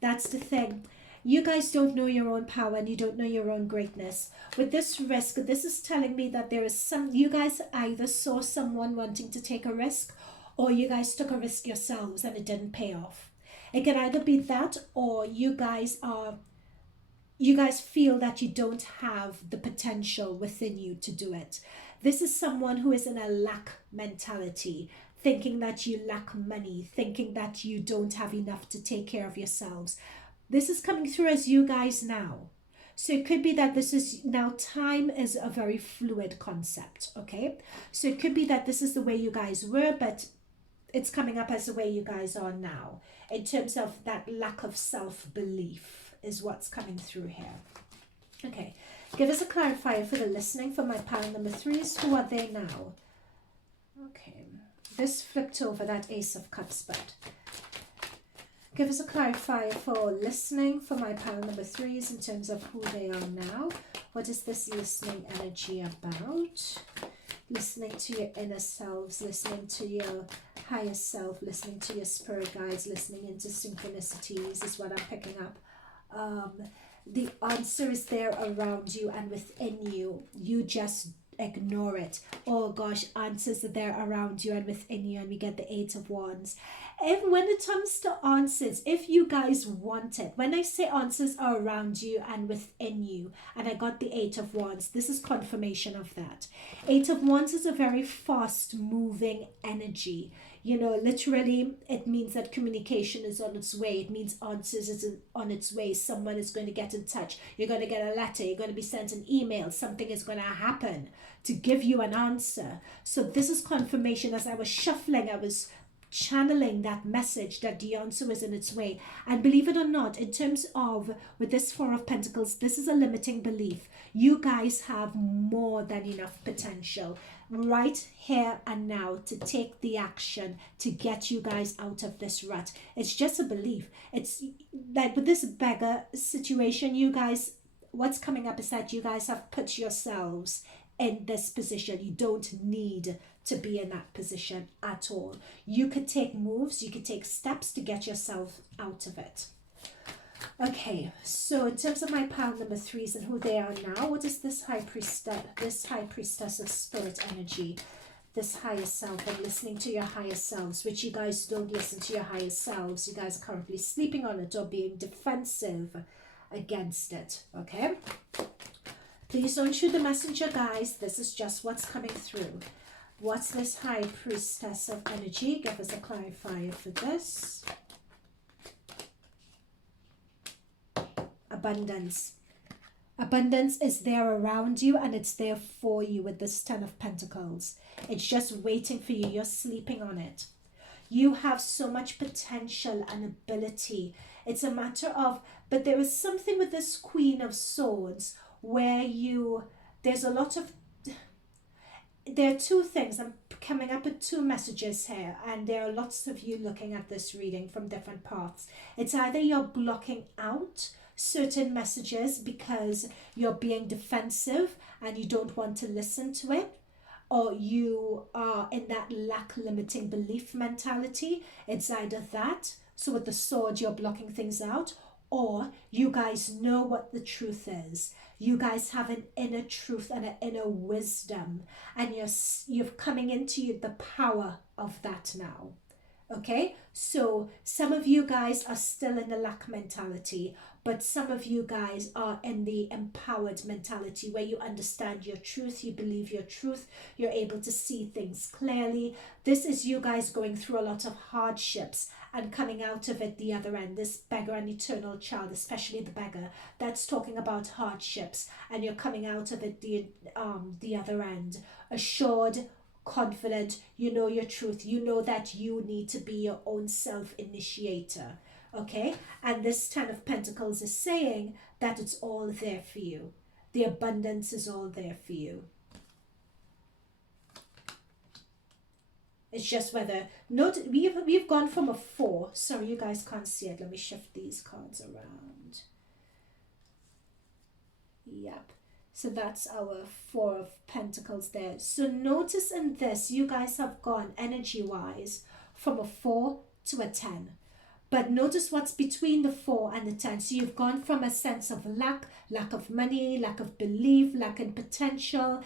That's the thing. You guys don't know your own power and you don't know your own greatness. With this risk, this is telling me that there is you guys either saw someone wanting to take a risk, or you guys took a risk yourselves and it didn't pay off. It can either be that, or you guys feel that you don't have the potential within you to do it. This is someone who is in a lack mentality, thinking that you lack money, thinking that you don't have enough to take care of yourselves. This is coming through as you guys now. So it could be that this is now, time is a very fluid concept, okay? So it could be that this is the way you guys were, but it's coming up as the way you guys are now. In terms of that lack of self-belief is what's coming through here. Okay, give us a clarifier for the listening for my pile number 3s. Who are they now? Okay. This flipped over, that Ace of Cups, but give us a clarifier for listening for my pile number 3s in terms of who they are now. What is this listening energy about? Listening to your inner selves, listening to your higher self, listening to your spirit guides, listening into synchronicities is what I'm picking up. The answer is there around you and within you. You just ignore it. Oh gosh, answers are there around you and within you, and we get the 8 of Wands. When it comes to answers, if you guys want it, when I say answers are around you and within you, and I got the 8 of Wands, this is confirmation of that. 8 of Wands is a very fast moving energy. You know, literally, it means that communication is on its way. It means answers is on its way. Someone is going to get in touch. You're going to get a letter. You're going to be sent an email. Something is going to happen to give you an answer. So this is confirmation. As I was shuffling, I was channeling that message that the answer is in its way. And believe it or not, in terms of, with this 4 of Pentacles, this is a limiting belief. You guys have more than enough potential right here and now to take the action to get you guys out of this rut. It's just a belief. It's like with this beggar situation, you guys, what's coming up is that you guys have put yourselves in this position. You don't need to be in that position at all. You could take moves, you could take steps to get yourself out of it. Okay, so in terms of my pile number 3s and who they are now, what is this high priestess of spirit energy, this higher self, and listening to your higher selves, which you guys don't listen to your higher selves. You guys are currently sleeping on it or being defensive against it, okay? Please don't shoot the messenger, guys. This is just what's coming through. What's this high priestess of energy? Give us a clarifier for this. Abundance. Abundance is there around you, and it's there for you with this 10 of Pentacles. It's just waiting for you. You're sleeping on it. You have so much potential and ability. It's a matter of, but there is something with this Queen of Swords where there's a lot of, there are two things. I'm coming up with two messages here, and there are lots of you looking at this reading from different paths. It's either you're blocking out certain messages because you're being defensive and you don't want to listen to it, or you are in that lack limiting belief mentality. It's either that, so with the sword you're blocking things out, or you guys know what the truth is. You guys have an inner truth and an inner wisdom, and you're coming into the power of that now. Okay, so some of you guys are still in the lack mentality, but some of you guys are in the empowered mentality where you understand your truth, you believe your truth, you're able to see things clearly. This is you guys going through a lot of hardships and coming out of it the other end. This beggar and eternal child, especially the beggar, that's talking about hardships, and you're coming out of it the other end, assured, confident. You know your truth. You know that you need to be your own self-initiator. Okay, and this 10 of Pentacles is saying that it's all there for you. The abundance is all there for you. It's just whether, note, we've gone from a 4. Sorry, you guys can't see it. Let me shift these cards around. Yep. So that's our 4 of Pentacles there. So notice in this, you guys have gone energy-wise from a 4 to a 10. But notice what's between the 4 and the 10. So you've gone from a sense of lack of money, lack of belief, lack in potential,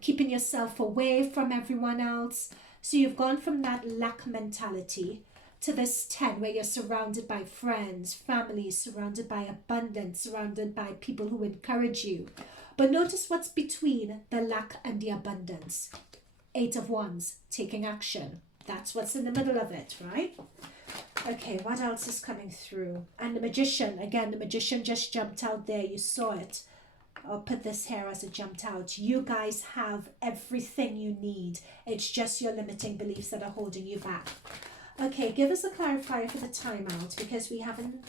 keeping yourself away from everyone else. So you've gone from that lack mentality to this 10 where you're surrounded by friends, family, surrounded by abundance, surrounded by people who encourage you. But notice what's between the lack and the abundance. 8 of Wands, taking action. That's what's in the middle of it, right? Okay, what else is coming through? And the Magician, again, the Magician just jumped out there. You saw it. I'll put this here as it jumped out. You guys have everything you need. It's just your limiting beliefs that are holding you back. Okay, give us a clarifier for the timeout, because we haven't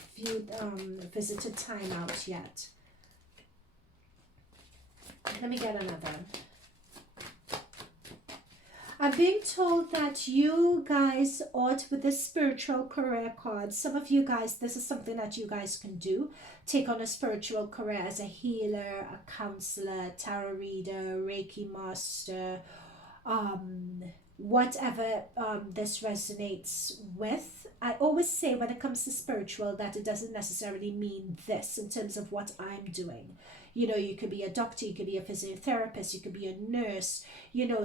visited timeout yet. Let me get another. I'm being told that you guys ought, with the spiritual career card, some of you guys, this is something that you guys can do. Take on a spiritual career as a healer, a counselor, tarot reader, Reiki master, whatever this resonates with. I always say when it comes to spiritual that it doesn't necessarily mean this in terms of what I'm doing. You could be a doctor, you could be a physiotherapist, you could be a nurse.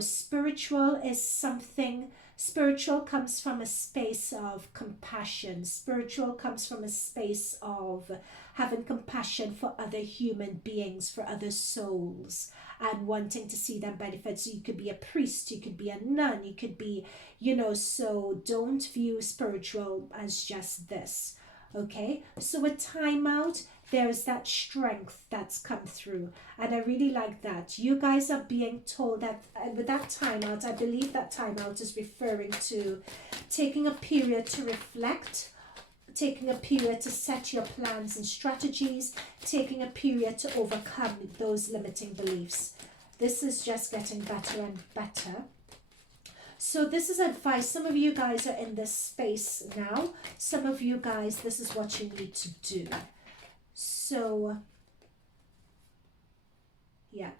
Spiritual is something, spiritual comes from a space of compassion. Spiritual comes from a space of having compassion for other human beings, for other souls, and wanting to see them benefit. So you could be a priest, you could be a nun, you could be, so don't view spiritual as just this. Okay, so a timeout, there's that strength that's come through, and I really like that. You guys are being told that with that timeout, I believe that timeout is referring to taking a period to reflect, taking a period to set your plans and strategies, taking a period to overcome those limiting beliefs. This is just getting better and better. So this is advice. Some of you guys are in this space now. Some of you guys, this is what you need to do. So, yep.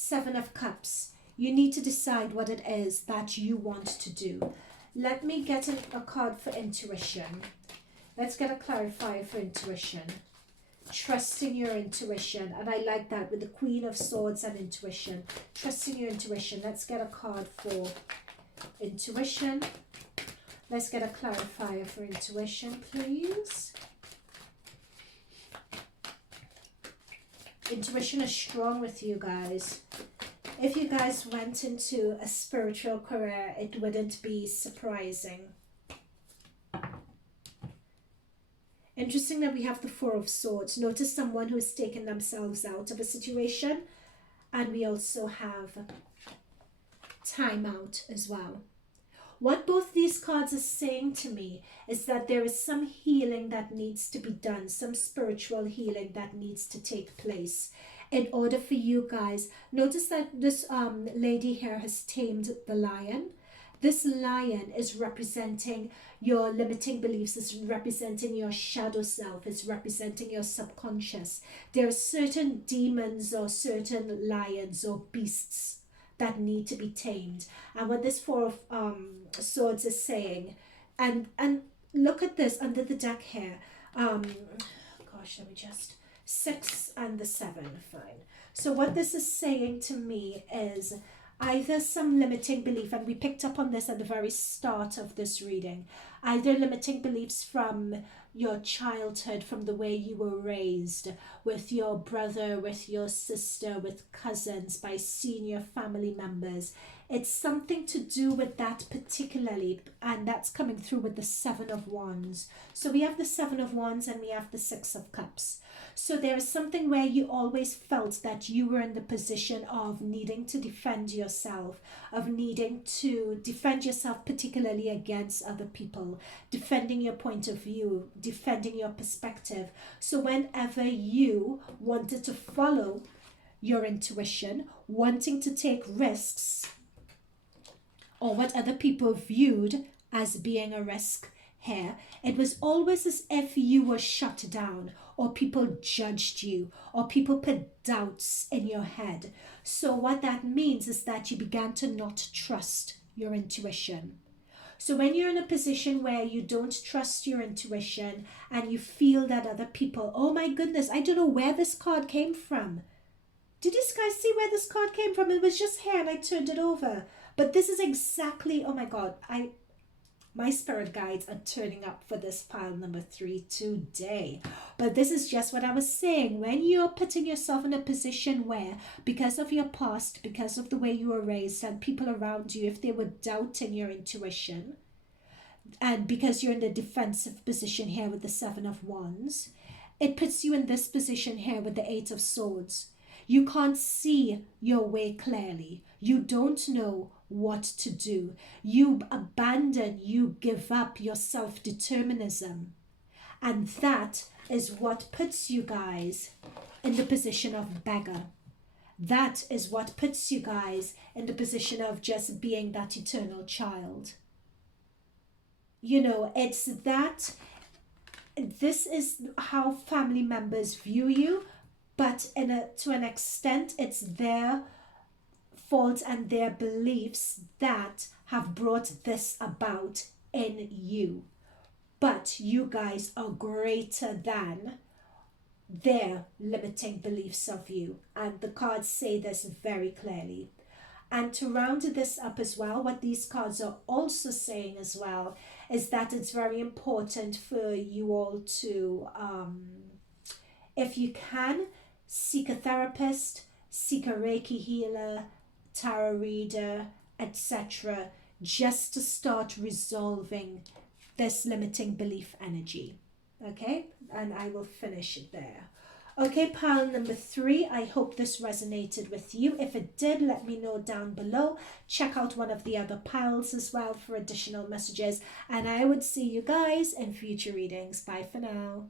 Seven of Cups. You need to decide what it is that you want to do. Let me get a card for intuition. Let's get a clarifier for intuition. Trusting your intuition. And I like that with the Queen of Swords and intuition. Trusting your intuition. Let's get a card for intuition. Let's get a clarifier for intuition, please. Intuition is strong with you guys. If you guys went into a spiritual career, it wouldn't be surprising. Interesting that we have the Four of Swords. Notice someone who's taken themselves out of a situation. And we also have time out as well. What both these cards are saying to me is that there is some healing that needs to be done, some spiritual healing that needs to take place in order for you guys. Notice that this lady here has tamed the lion. This lion is representing your limiting beliefs, is representing your shadow self, is representing your subconscious. There are certain demons or certain lions or beasts that need to be tamed. And what this Four of Swords is saying, and look at this under the deck here. Gosh, let me just, 6 and the 7, fine. So what this is saying to me is either some limiting belief, and we picked up on this at the very start of this reading, either limiting beliefs from your childhood, from the way you were raised, with your brother, with your sister, with cousins, by senior family members. It's something to do with that particularly, and that's coming through with the 7 of Wands. So we have the 7 of Wands and we have the 6 of Cups. So there is something where you always felt that you were in the position of needing to defend yourself, of needing to defend yourself particularly against other people, defending your point of view, defending your perspective. So whenever you wanted to follow your intuition, wanting to take risks, or what other people viewed as being a risk here, it was always as if you were shut down, or people judged you, or people put doubts in your head. So what that means is that you began to not trust your intuition. So when you're in a position where you don't trust your intuition and you feel that other people, oh my goodness, I don't know where this card came from. Did you guys see where this card came from? It was just here and I turned it over. But this is exactly, oh my God, my spirit guides are turning up for this pile number 3 today. But this is just what I was saying. When you're putting yourself in a position where, because of your past, because of the way you were raised and people around you, if they were doubting your intuition, and because you're in the defensive position here with the 7 of Wands, it puts you in this position here with the 8 of Swords. You can't see your way clearly. You don't know what to do. You abandon, you give up your self-determinism. And that is what puts you guys in the position of beggar. That is what puts you guys in the position of just being that eternal child. You know, it's that, this is how family members view you, but to an extent, it's their fault and their beliefs that have brought this about in you. But you guys are greater than their limiting beliefs of you. And the cards say this very clearly. And to round this up as well, what these cards are also saying as well is that it's very important for you all to, if you can, seek a therapist, seek a Reiki healer, tarot reader, etc., just to start resolving this limiting belief energy. Okay, and I will finish it there. Okay, pile number 3, I hope this resonated with you. If it did, let me know down below. Check out one of the other piles as well for additional messages, and I would see you guys in future readings. Bye for now.